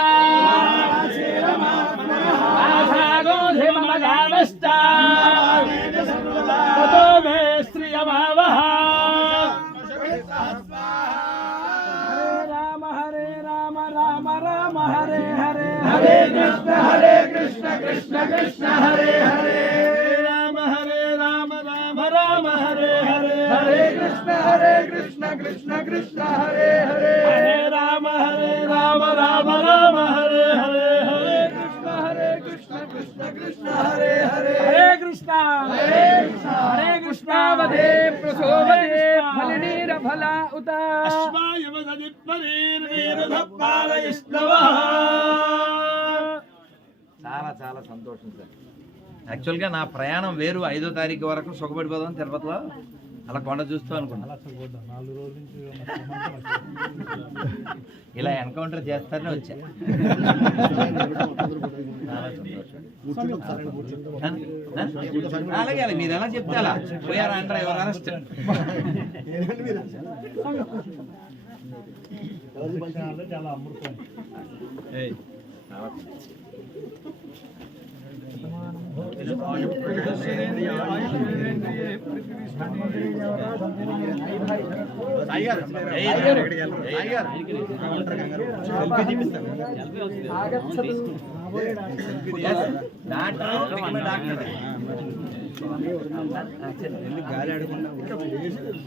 ఆధాగో ధిమమగావస్తా తతో మే శ్రియమ కృష్ణ హరే హరే రామ రామ రామ హరే హరే హరే కృష్ణ కృష్ణ కృష్ణ హరే హరే హరే రామ రామ రామ హరే హరే హరే కృష్ణ కృష్ణ కృష్ణ హరే హరే హరే కృష్ణ హరే కృష్ణ వదే ప్రసోవదే ఫలనీర ఫల ఉత అశ్వాయ వదది పరీర్ వీరధప్పాలయిష్ణవః. చాలా చాలా సంతోషం సార్. యాక్చువల్గా నా ప్రయాణం వేరు, 5వ తారీఖు వరకు సుఖపడిపోదాం తిరుపతిలో, అలా కొండ చూస్తూ అనుకున్నా ఇలా ఎన్కౌంటర్ చేస్తారని వచ్చా. అలాగే అలాగే మీరు ఎలా చెప్తే అలా పోయారా అంటారా ఎవరు అరెస్ట్.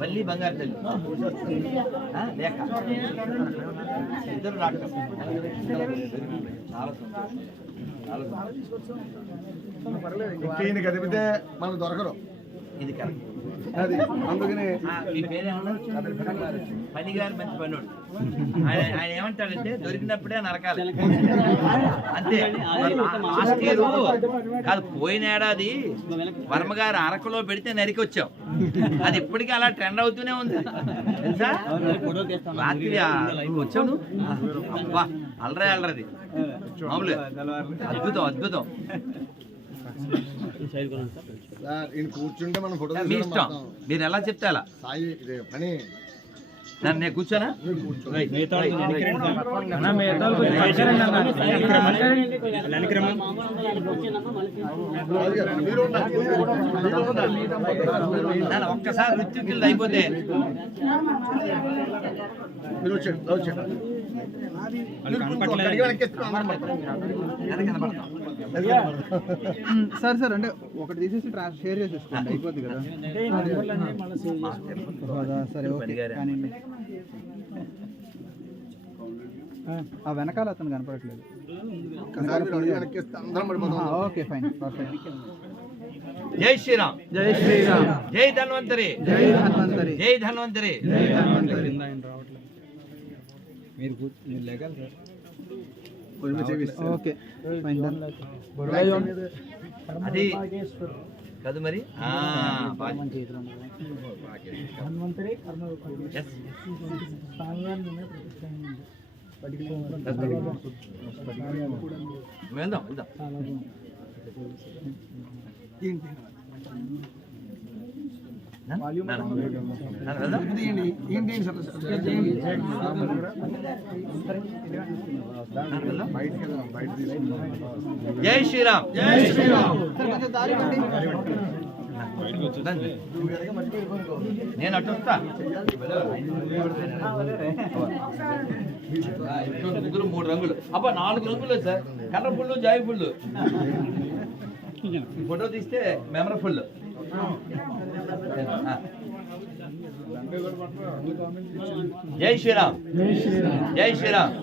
మళ్ళీ బంగారు తల్లి లేక ఇద్దరు డాక్టర్. చాలా ఈయన కదిపితే మనకు దొరకరు. ఇది కరెక్ట్. అది అందుకని మీ పేరేమన్నా పనిగారు మంచి పనుడు. ఆయన ఏమంటాడంటే దొరికినప్పుడే నరకాలి అంతే. లాస్ట్ ఇయర్ కాదు, పోయిన ఏడాది వర్మగారు అరకులో పెడితే నరికి వచ్చాం. అది ఇప్పటికీ అలా ట్రెండ్ అవుతూనే ఉంది తెలుసా. రాత్రి వచ్చావు అబ్బా అల్లరే అల్లరది మామూలు అద్భుతం అద్భుతం. ఈయన కూర్చుంటే మనం ఫోటో మీ ఇష్టం, మీరు ఎలా చెప్తే అలా. సాయి ఇదే పని నన్ను నేను కూర్చోనా. నన్ను ఒక్కసారి రుత్యుకిల్ అయిపోతే మీరు వచ్చాడు సార్ సార్ అంటే ఒకటి తీసేసి షేర్ చేసేసుకోండి అయిపోద్ది కదా. సరే ఓకే కానీ ఆ వెనకాల అతను కనపడట్లేదు. Okay fine perfect. జై శ్రీరామ్, జై శ్రీరామ్, జై ధన్వంతరి, జై ధన్వంతరి, జై ధన్వంతరి. జై ధన్వంతరి. మీరు లేగాలి సార్. Okay fine done. అది కాదు మరి. వెళ్దాం వెళ్దాం. జై శ్రీరామ్, జై శ్రీరామ్. నేను అటు వస్తా. ముగ్గురు 3 రంగులు అబ్బా 4 రంగులు సార్. కలర్ఫుల్ జాయ్ఫుల్ ఫోటో తీస్తే మెమరఫుల్. జై శ్రీరామ్, జై శ్రీరామ్.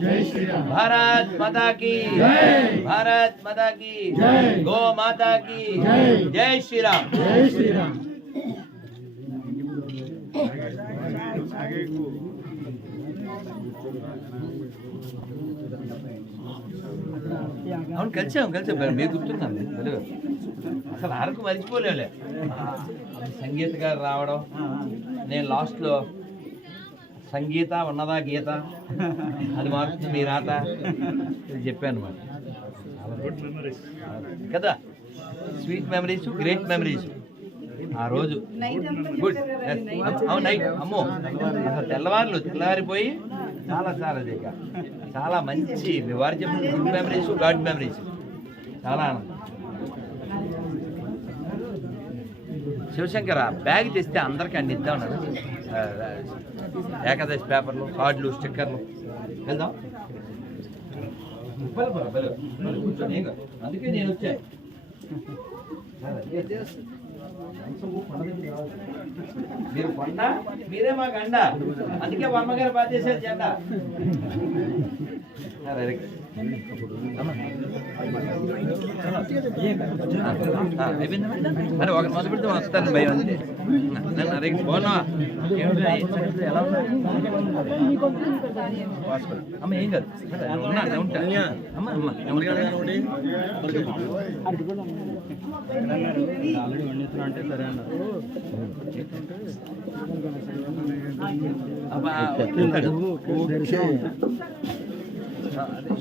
భారత్ మాతా కీ, భారత్ మాతా కీ, గో మాతా కీ జై శ్రీరామ్. అవును కలిసాం మీరు గుర్తున్నాను. అసలు అరకు మర్చిపోలేలే. సంగీత గారు రావడం, నేను లాస్ట్లో సంగీత ఉన్నదా గీత అది మారుతుంది మీ రాత ఇది చెప్పాను అనమాట. కదా స్వీట్ మెమరీస్, గ్రేట్ మెమరీస్. ఆ రోజు గుడ్. అవును నైట్ అమ్మో అసలు తెల్లవారిపోయి చాలా చాలా చాలా మంచి మీ వారు చెప్పిన గుడ్ మెమరీస్, గాడ్ మెమరీస్. చాలా ఆనందం. శివశంకర్ బ్యాగ్ తెస్తే అందరికీ అన్ని ఇద్దాం అన్నాడు. ఏకాదశి పేపర్లు, కార్డులు, స్టిక్కర్లు. వెళ్దాం. అందుకే నేను వచ్చాను. మీరు కొండ మీరే మాకు అండ, అందుకే వర్మగారు బాధ చేశారు జెండా. అరే ఒక మొదలు పెడితే వస్తాను భయం అంతే. అరే పోనా ఎలా ఉన్నా అమ్మ ఏం కాదు ఉంటా అమ్మ అమ్మ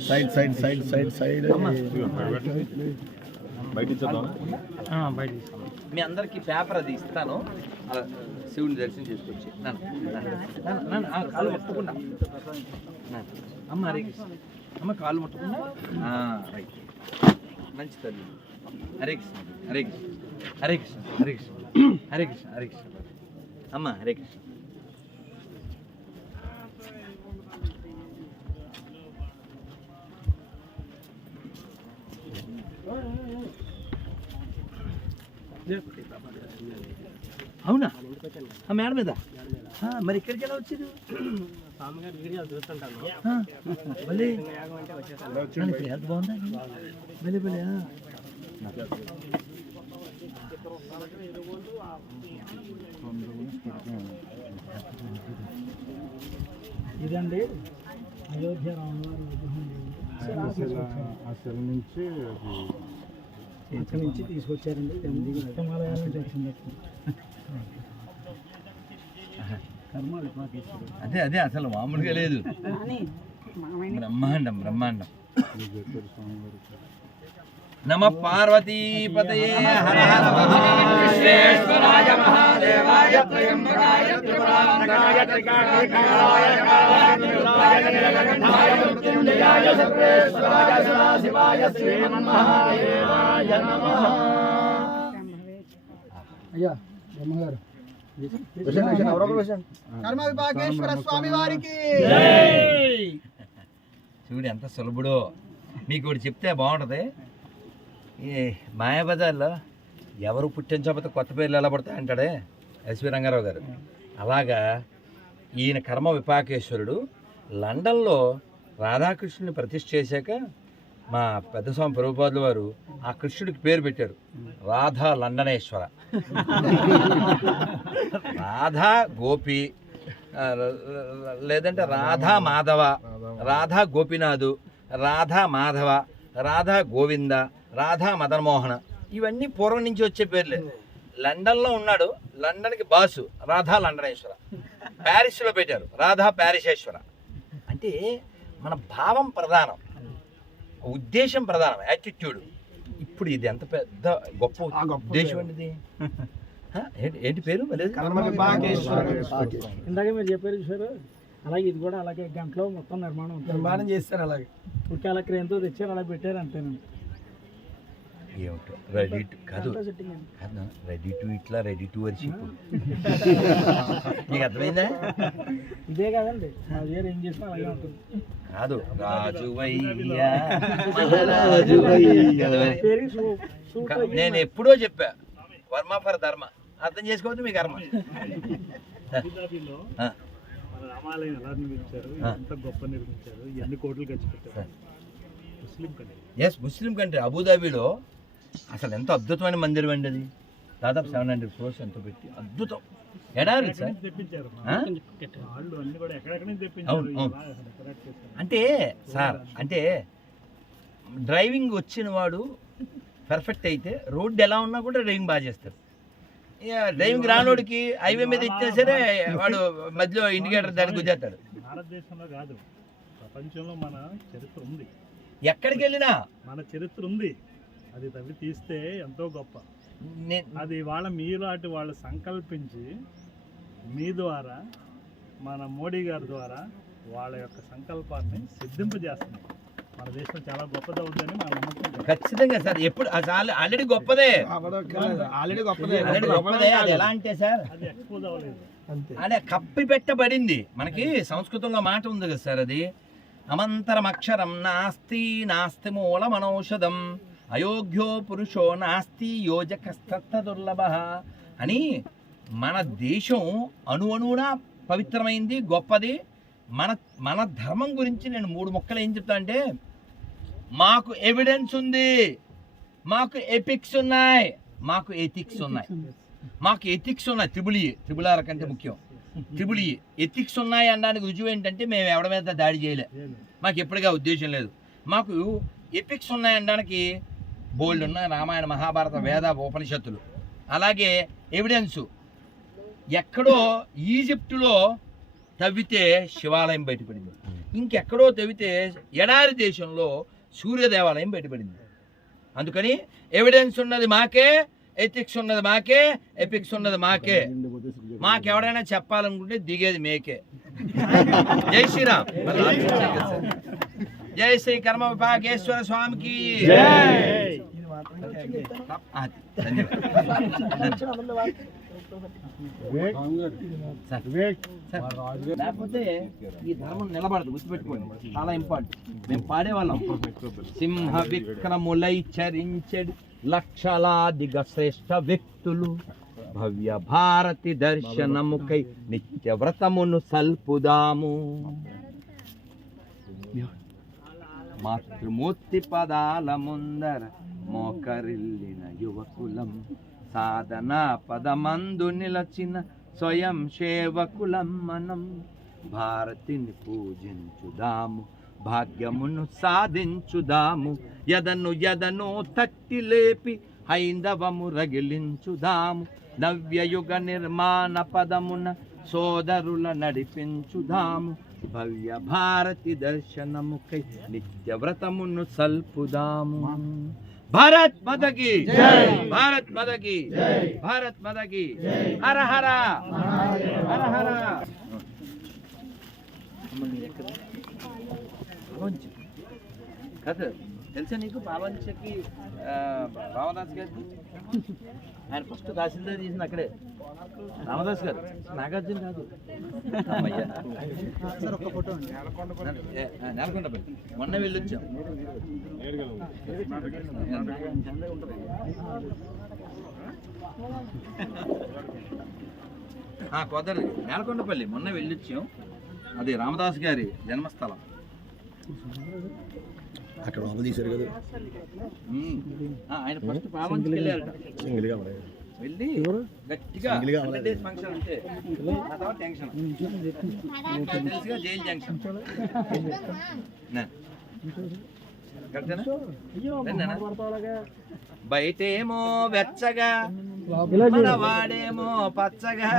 side side side side side మీ అందరికి పేపర్ అది ఇస్తాను, అలా శివుని దర్శనం చేసుకొచ్చి నన్ను కాలు ముట్టకుండా అమ్మ హరే కృష్ణ అమ్మ కాలు ముట్టకుండా రైట్ మంచి తల్లి. హరే కృష్ణ హరే కృష్ణ హరే కృష్ణ హరే కృష్ణ హరే కృష్ణ హరే కృష్ణ అమ్మ హరే కృష్ణ. అవునా మేడం మీద మరి ఇక్కడికి ఎలా వచ్చేది? భలే ఎంత బాగుందా భలే భలే. ఇదండి అయోధ్య రామవారి అసలు నుంచి ఇక్కడి నుంచి తీసుకొచ్చారండి. హిమాలయాల నుంచి వచ్చింది. అదే అదే అసలు మామూలుగా లేదు, బ్రహ్మాండం బ్రహ్మాండం. నమ పార్వతీపతయే హర హర విశ్వేశ్వరాయ మహాదేవాయ త్రయంబకాయ త్రిపురాంతకాయ త్రికాగ్నికాయ కాలాగ్నిరుద్రాయ నీలకంఠాయ మృత్యుంజయాయ సర్వేశ్వరాయ సదాశివాయ శ్రీమన్మహాదేవాయ నమః. అయ్యా బ్రహ్మగారు కర్మ విభాగేశ్వర స్వామి వారికి చూడు ఎంత సులభుడో. మీకు ఒకటి చెప్తే బాగుంటుంది. ఈ మాయాబజార్లో ఎవరు పుట్టించకపోతే కొత్త పేర్లు ఎలా పడతాయి అంటాడే ఎస్వి రంగారావు గారు. అలాగా ఈయన కర్మ విపాకేశ్వరుడు లండన్లో రాధాకృష్ణుని ప్రతిష్ఠ చేశాక మా పెద్ద స్వామి ప్రభుపాదుల వారు ఆ కృష్ణుడికి పేరు పెట్టారు రాధా లండనేశ్వర. రాధా గోపి లేదంటే రాధా మాధవ, రాధా గోపినాథు, రాధా మాధవ, రాధా గోవింద, రాధా మదన్మోహన, ఇవన్నీ పూర్వం నుంచి వచ్చే పేర్లే. లండన్లో ఉన్నాడు, లండన్కి బాసు రాధా లండనేశ్వర. ప్యారిస్లో పెట్టారు రాధా ప్యారిసేశ్వర. అంటే మన భావం ప్రధానం, ఉద్దేశం ప్రధానం, యాటిట్యూడ్. ఇప్పుడు ఇది ఎంత పెద్ద గొప్ప ఉద్దేశం అండి ఇది. ఏంటి పేరు? ఇందాక మీరు చెప్పారు చూసారు, అలాగే ఇది కూడా అలాగే గంటలో మొత్తం నిర్మాణం చేస్తారు. అలాగే ఊరికే అలా క్రేన్తో తెచ్చారు, అలా పెట్టారు అంతేనండి. ఏమిటో రెడీ టు కాదు, రెడీ టు ఇట్లా రెడీ టు వర్షిప్. నీకు అర్థమైందా? ఇదే కాదండి మా దగ్గర ఏం చేసినా అలాగే ఉంటుంది. కాదు నేను ఎప్పుడో చెప్పా వర్మ ఫర్ ధర్మ, అర్థం చేసుకోవద్దు మీ కర్మ. రామాలయం ఎలా నిర్మించారు, ఎంత గొప్ప నిర్మించారు, ఎన్ని కోట్లు ఖర్చు పెట్టారు. ముస్లిం కంట్రీ అబుదాబిలో అసలు ఎంత అద్భుతమైన మందిరం అండి అది. దాదాపు 700 crores ఎంతో పెట్టి అద్భుతం. ఎడారి సార్ అంటే సార్, అంటే డ్రైవింగ్ వచ్చిన వాడు పర్ఫెక్ట్ అయితే రోడ్డు ఎలా ఉన్నా కూడా డ్రైవింగ్ బాగా చేస్తారు. డ్రైవింగ్ రానోడికి హైవే మీద ఇచ్చినా సరే వాడు మధ్యలో ఇండికేటర్ దాన్ని గుద్దేస్తాడు. భారతదేశంలో కాదు, ప్రపంచంలో మన చరిత్ర ఉంది. ఎక్కడికి వెళ్ళినా మన చరిత్ర ఉంది. అది తవ్వి తీస్తే ఎంతో గొప్ప. అది మీలాంటి వాళ్ళు సంకల్పించి మీ ద్వారా, మన మోడీ గారి ద్వారా వాళ్ళ యొక్క సంకల్పాన్ని సిద్ధింపజేస్తున్నారు. మన దేశం చాలా గొప్పదవుతుందని మన నమ్మకం. ఖచ్చితంగా సార్. ఎప్పుడు ఆల్రెడీ గొప్పదే, ఆల్రెడీ గొప్పదే. అది ఎలా అంటే సార్, అది ఎక్స్పోజ్ అవ్వలేదు అంతే. అదే కప్పి పెట్టబడింది. మనకి సంస్కృతంలో మాట ఉంది కదా సార్, అది అమంతరం అక్షరం నాస్తి నాస్తి మూలం అనౌషధం అయోగ్యో పురుషో నాస్తి యోజకస్తత్త దుర్లభ అని మన దేశం అణువునా పవిత్రమైంది, గొప్పది. మన ధర్మం గురించి నేను 3 ముక్కలు ఏం చెప్తా అంటే, మాకు ఎవిడెన్స్ ఉంది, మాకు ఎపిక్స్ ఉన్నాయి, మాకు ఎథిక్స్ ఉన్నాయి. మాకు ఎథిక్స్ ఉన్నాయి, త్రిబుల్ ఆర్ కంటే ముఖ్యం. ఎథిక్స్ ఉన్నాయి అనడానికి రుజువు ఏంటంటే మేము ఎవరి మీద దాడి చేయలే, మాకు ఎప్పటిగా ఉద్దేశం లేదు. మాకు ఎపిక్స్ ఉన్నాయి అనడానికి బోల్డ్ ఉన్నాయి, రామాయణ మహాభారత వేద ఉపనిషత్తులు. అలాగే ఎవిడెన్సు ఎక్కడో ఈజిప్టులో తవ్వితే శివాలయం బయటపడింది, ఇంకెక్కడో తవ్వితే ఎడారి దేశంలో సూర్య దేవాలయం బయటపడింది. అందుకని ఎవిడెన్స్ ఉన్నది మాకే, ఎథిక్స్ ఉన్నది మాకే, ఎపిక్స్ ఉన్నది మాకే. మాకెవడైనా చెప్పాలనుకుంటే దిగేది మేకే. జై శ్రీరామ్. జై శ్రీ కర్మ విభాగేశ్వర స్వామికి లేకపోతే ఈ ధర్మం నిలబడదు, గుర్తుపెట్టుకోండి, చాలా ఇంపార్టెంట్. మేము పాడేవాళ్ళం, సింహ విక్రములై చరించెడు లక్షలాదిగా శ్రేష్ఠ వ్యక్తులు, భవ్య భారతి దర్శనముకై నిత్య వ్రతమును సల్పుదాము. మాతృమూర్తి పదాల ముందర మోకరిల్లిన యువకులం, సాధన పదమందు నిలచిన స్వయం సేవకులం మనం. భారతిని పూజించుదాము, భాగ్యమును సాధించుదాము, యదను తట్టి లేపి హైందవము రగిలించుదాము. నవ్యయుగ నిర్మాణ పదమున సోదరుల నడిపించుదాము, భవ్య భారతి దర్శనముకై నిత్య వ్రతమును సల్పుదాము. భారత్ మాతకి జై, భారత్ మాతకి జై, భారత్ మాతకి హర హర హర హర. కదా తెలుసా నీకు పావంచకి రామదాస్ గారికి? ఆయన ఫస్ట్ తహసీల్దార్ చేసింది అక్కడే, రామదాస్ గారు, నాగార్జున కాదు. నేలకొండపల్లి మొన్న వెళ్ళొచ్చాం. కొద్దరు నేలకొండపల్లి మొన్న వెళ్ళొచ్చాం, అది రామదాస్ గారి జన్మస్థలం. అక్కడ తీశారు కదా, ఆయన ఫస్ట్ పావంచికి వెళ్ళారట, వెళ్ళి గట్టిగా ఫంక్షన్ అంటే టెన్షన్ తెలుసుగా, జైలు జంక్షన్ బయటేమో వెచ్చగా వాడేమో పచ్చగా,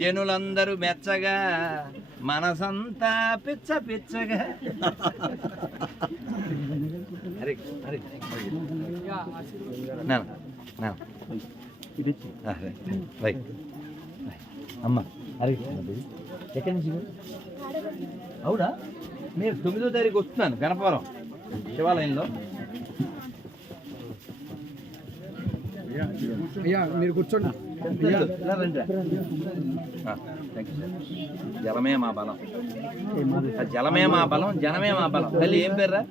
జనులందరూ మెచ్చగా, మనసంతా పిచ్చ పిచ్చగా. అరే అరే అమ్మా, అరే ఎక్కడి నుంచి? అవునా, నేను 9వ తారీఖు వస్తున్నాను గణపవరం శివాలయంలో. మీరు కూర్చోండి. జలమే మా బలం, జలమే మా బలం, జనమే మా బలం. తల్లి ఏం పేర్రా?